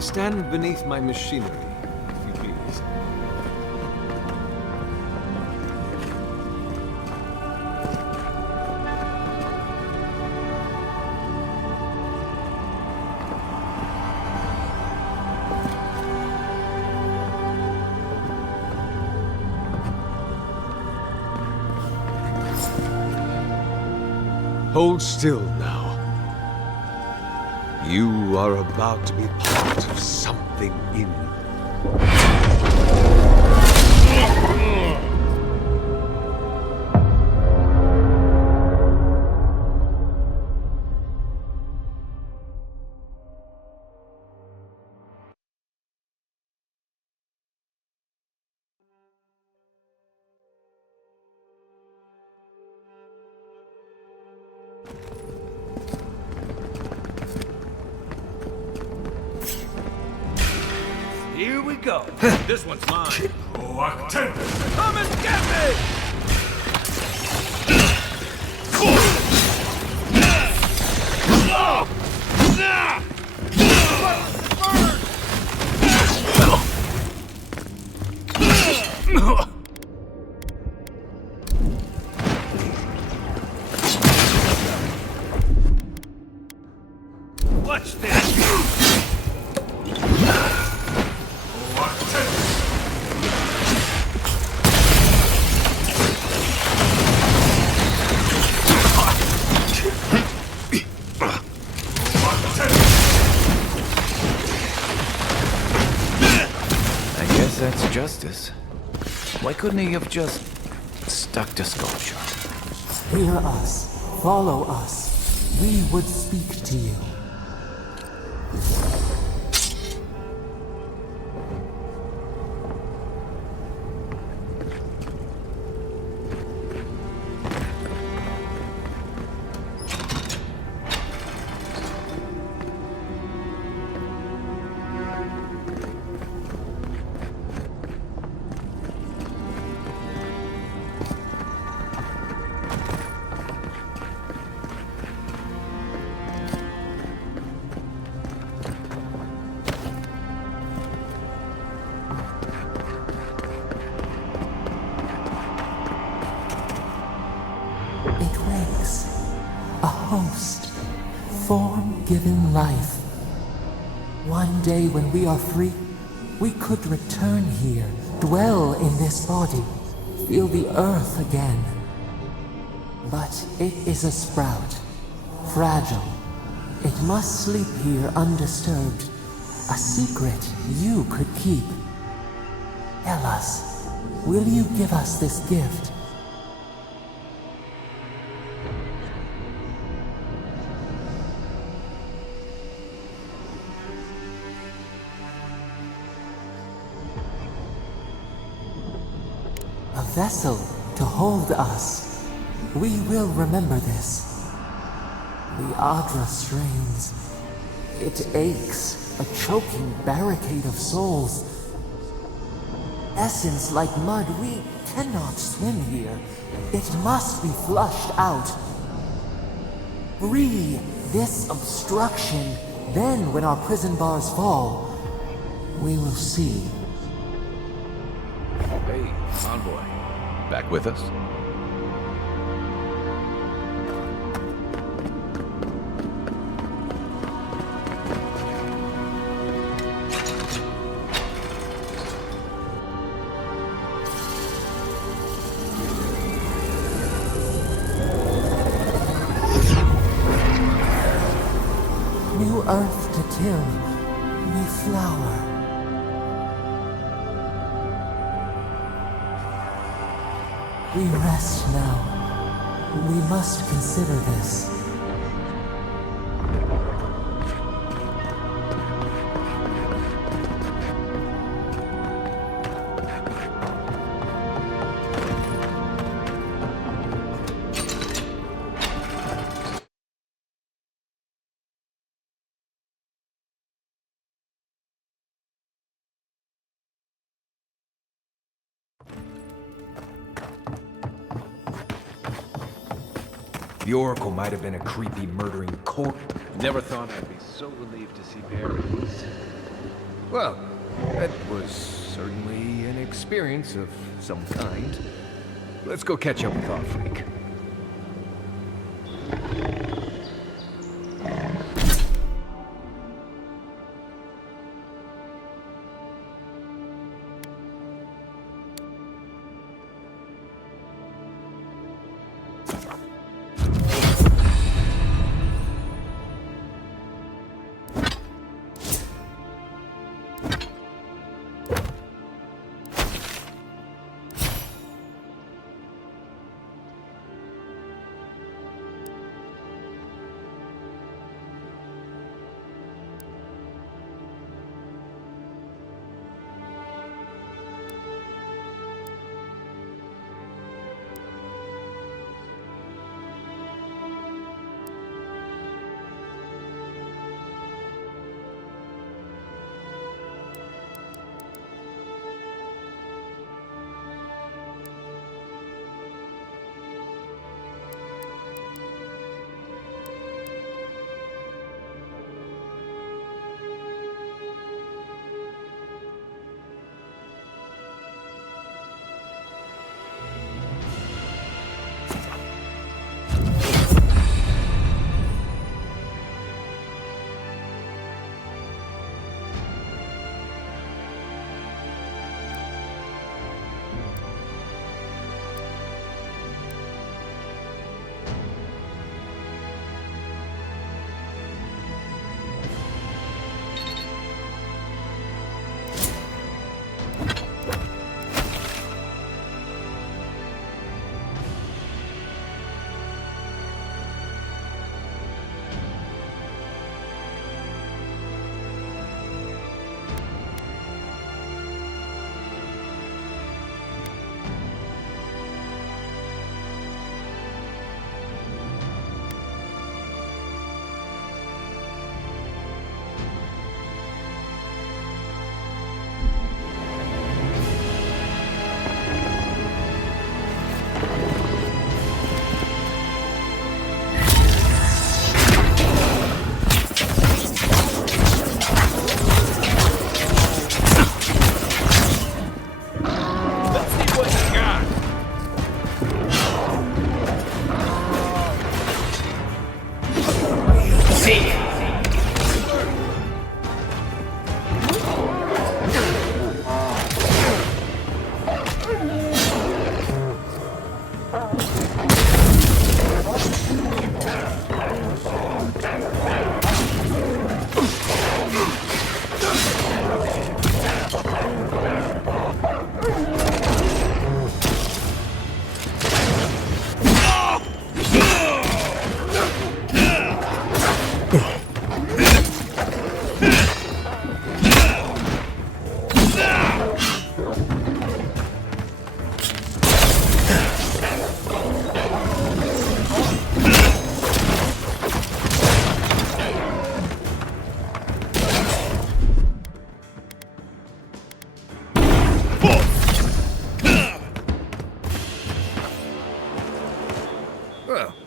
Stand beneath my machinery, if you please. Hold still now. You are about to be part of something in. Here we go. This one's mine. Come and get me! Watch this. I guess that's justice. Why couldn't he have just stuck to sculpture? Hear us. Follow us. We would speak to you. It wakes. A host. Form-given life. One day when we are free, we could return here, dwell in this body, feel the earth again. But it is a sprout. Fragile. It must sleep here undisturbed. A secret you could keep. Tell us, will you give us this gift? A vessel to hold us. We will remember this. The Adra strains. It aches, a choking barricade of souls. Essence like mud, we cannot swim here. It must be flushed out. Free this obstruction, then when our prison bars fall, we will see. Hey, envoy. Back with us? New earth to till, we flower. We rest now. We must consider this. The Oracle might have been a creepy, murdering corpse. Never thought I'd be so relieved to see berries. Well, that was certainly an experience of some kind. Let's go catch up with our freak.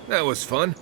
That was fun.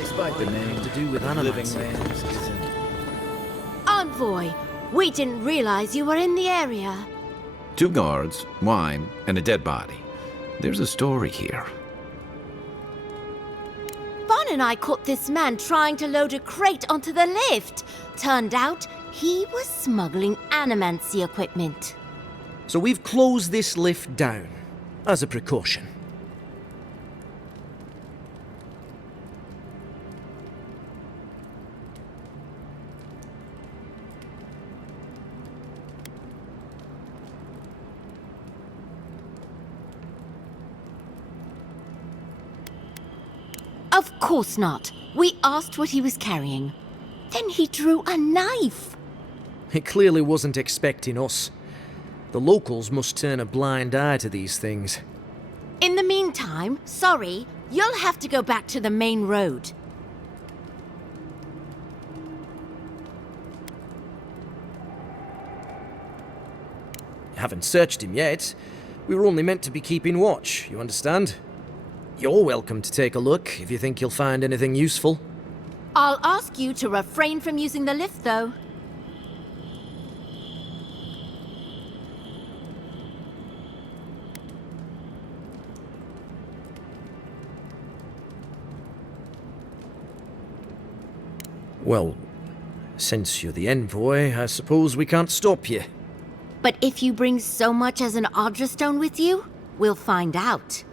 Despite the name, to do with living lands isn't. Envoy, we didn't realize you were in the area. 2 guards, wine, and a dead body. There's a story here. Bon and I caught this man trying to load a crate onto the lift. Turned out he was smuggling animancy equipment. So we've closed this lift down, as a precaution. Of course not. We asked what he was carrying. Then he drew a knife. He clearly wasn't expecting us. The locals must turn a blind eye to these things. In the meantime, sorry, you'll have to go back to the main road. Haven't searched him yet. We were only meant to be keeping watch, you understand? You're welcome to take a look if you think you'll find anything useful. I'll ask you to refrain from using the lift, though. Well, since you're the envoy, I suppose we can't stop you. But if you bring so much as an Audra stone with you, we'll find out.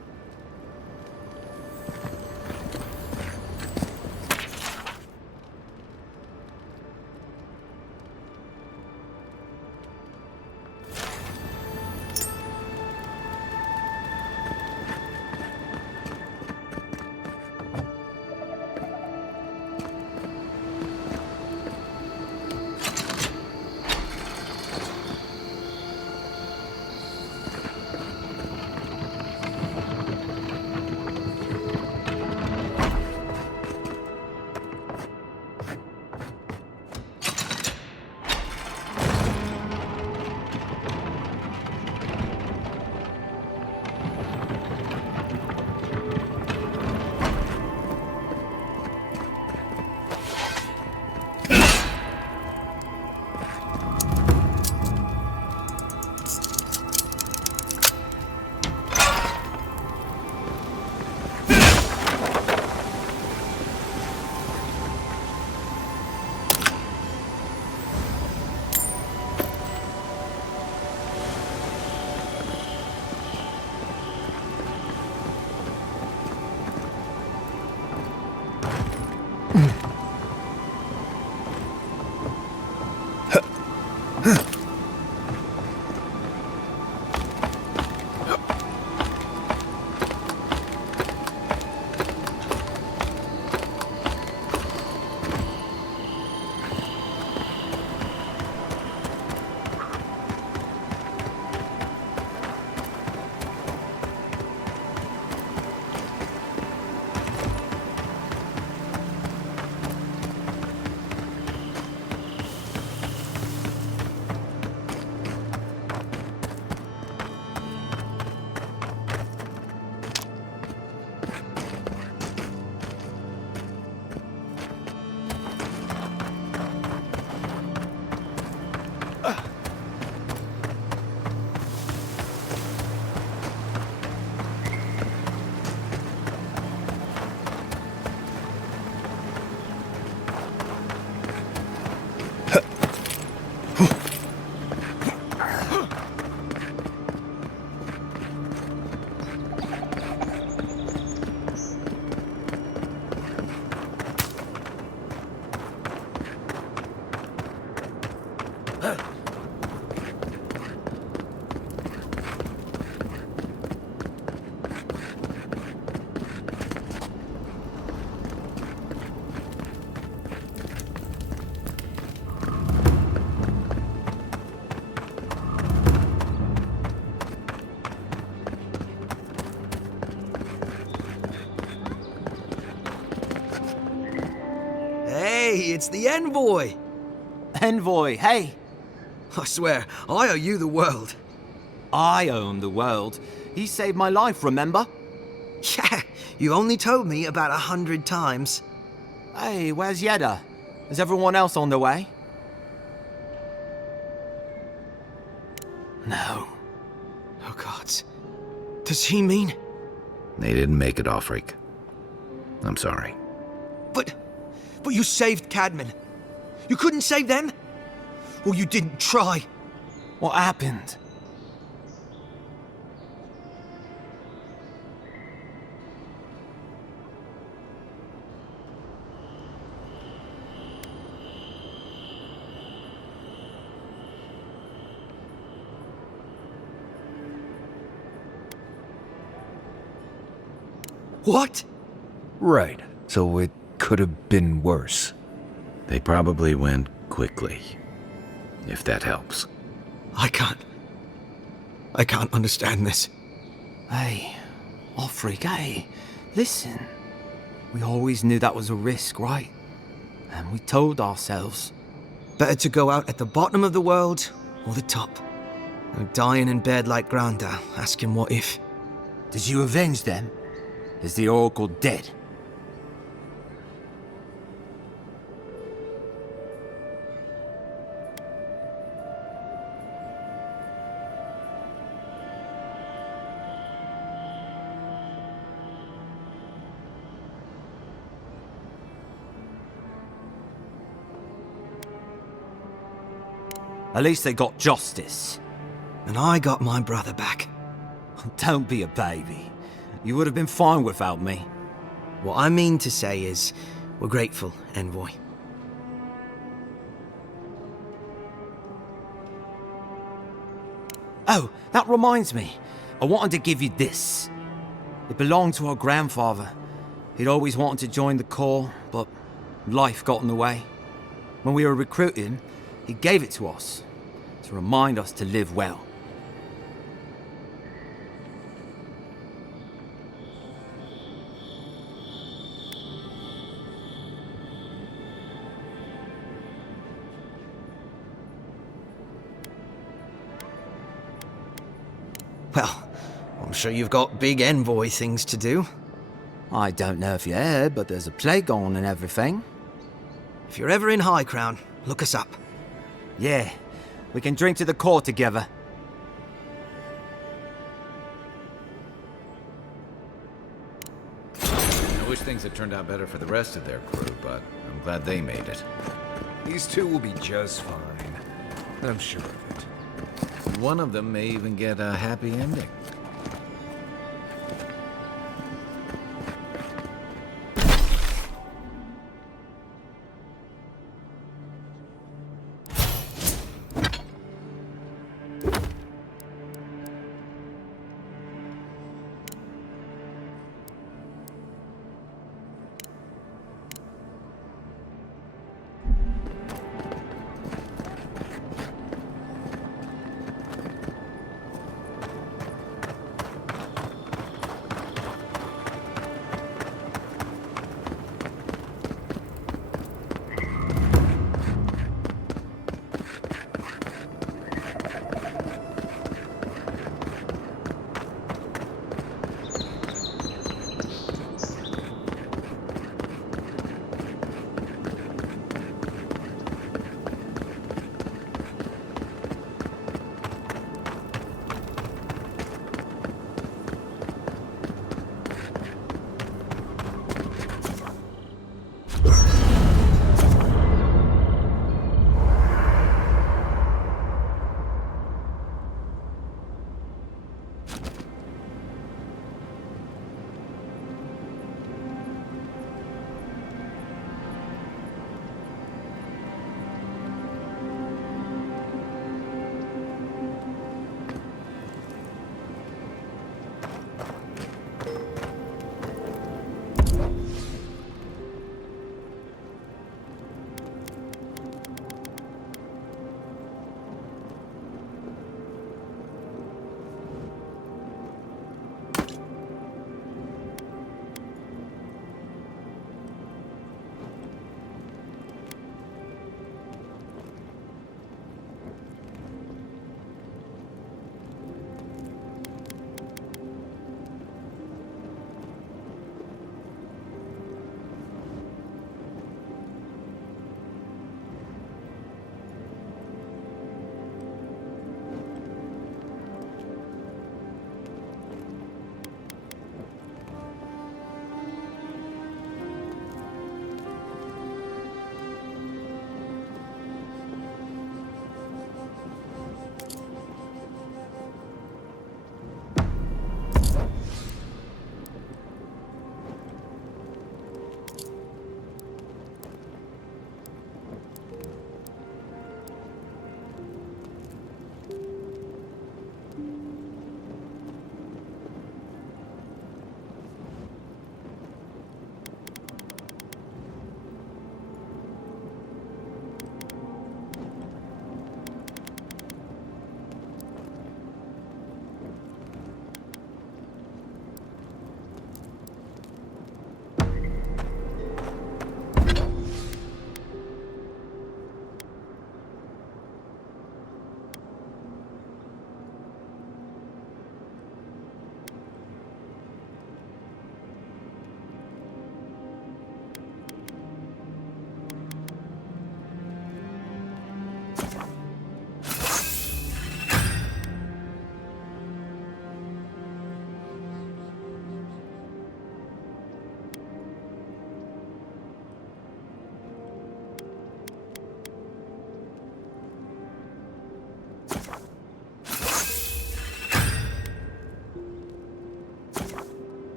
Hey, it's the envoy! Envoy, hey! I swear, I owe you the world. I owe him the world. He saved my life, remember? Yeah, you only told me about 100 times. Hey, where's Yeda? Is everyone else on their way? No. Oh, God. Does he mean... They didn't make it, Offreak. I'm sorry. But you saved Cadman. You couldn't save them? Or you didn't try? What happened? What? Right. So it could have been worse. They probably went quickly, if that helps. I can't understand this. Hey, Offreak, hey, listen. We always knew that was a risk, right? And we told ourselves. Better to go out at the bottom of the world or the top. No dying in bed like Granda, asking what if. Did you avenge them? Is the Oracle dead? At least they got justice. And I got my brother back. Don't be a baby. You would have been fine without me. What I mean to say is, we're grateful, Envoy. Oh, that reminds me. I wanted to give you this. It belonged to our grandfather. He'd always wanted to join the Corps, but life got in the way. When we were recruiting, he gave it to us to remind us to live well. Well, I'm sure you've got big envoy things to do. I don't know if you heard, but there's a plague on and everything. If you're ever in High Crown, look us up. Yeah, we can drink to the core together. I wish things had turned out better for the rest of their crew, but I'm glad they made it. These two will be just fine. I'm sure of it. One of them may even get a happy ending.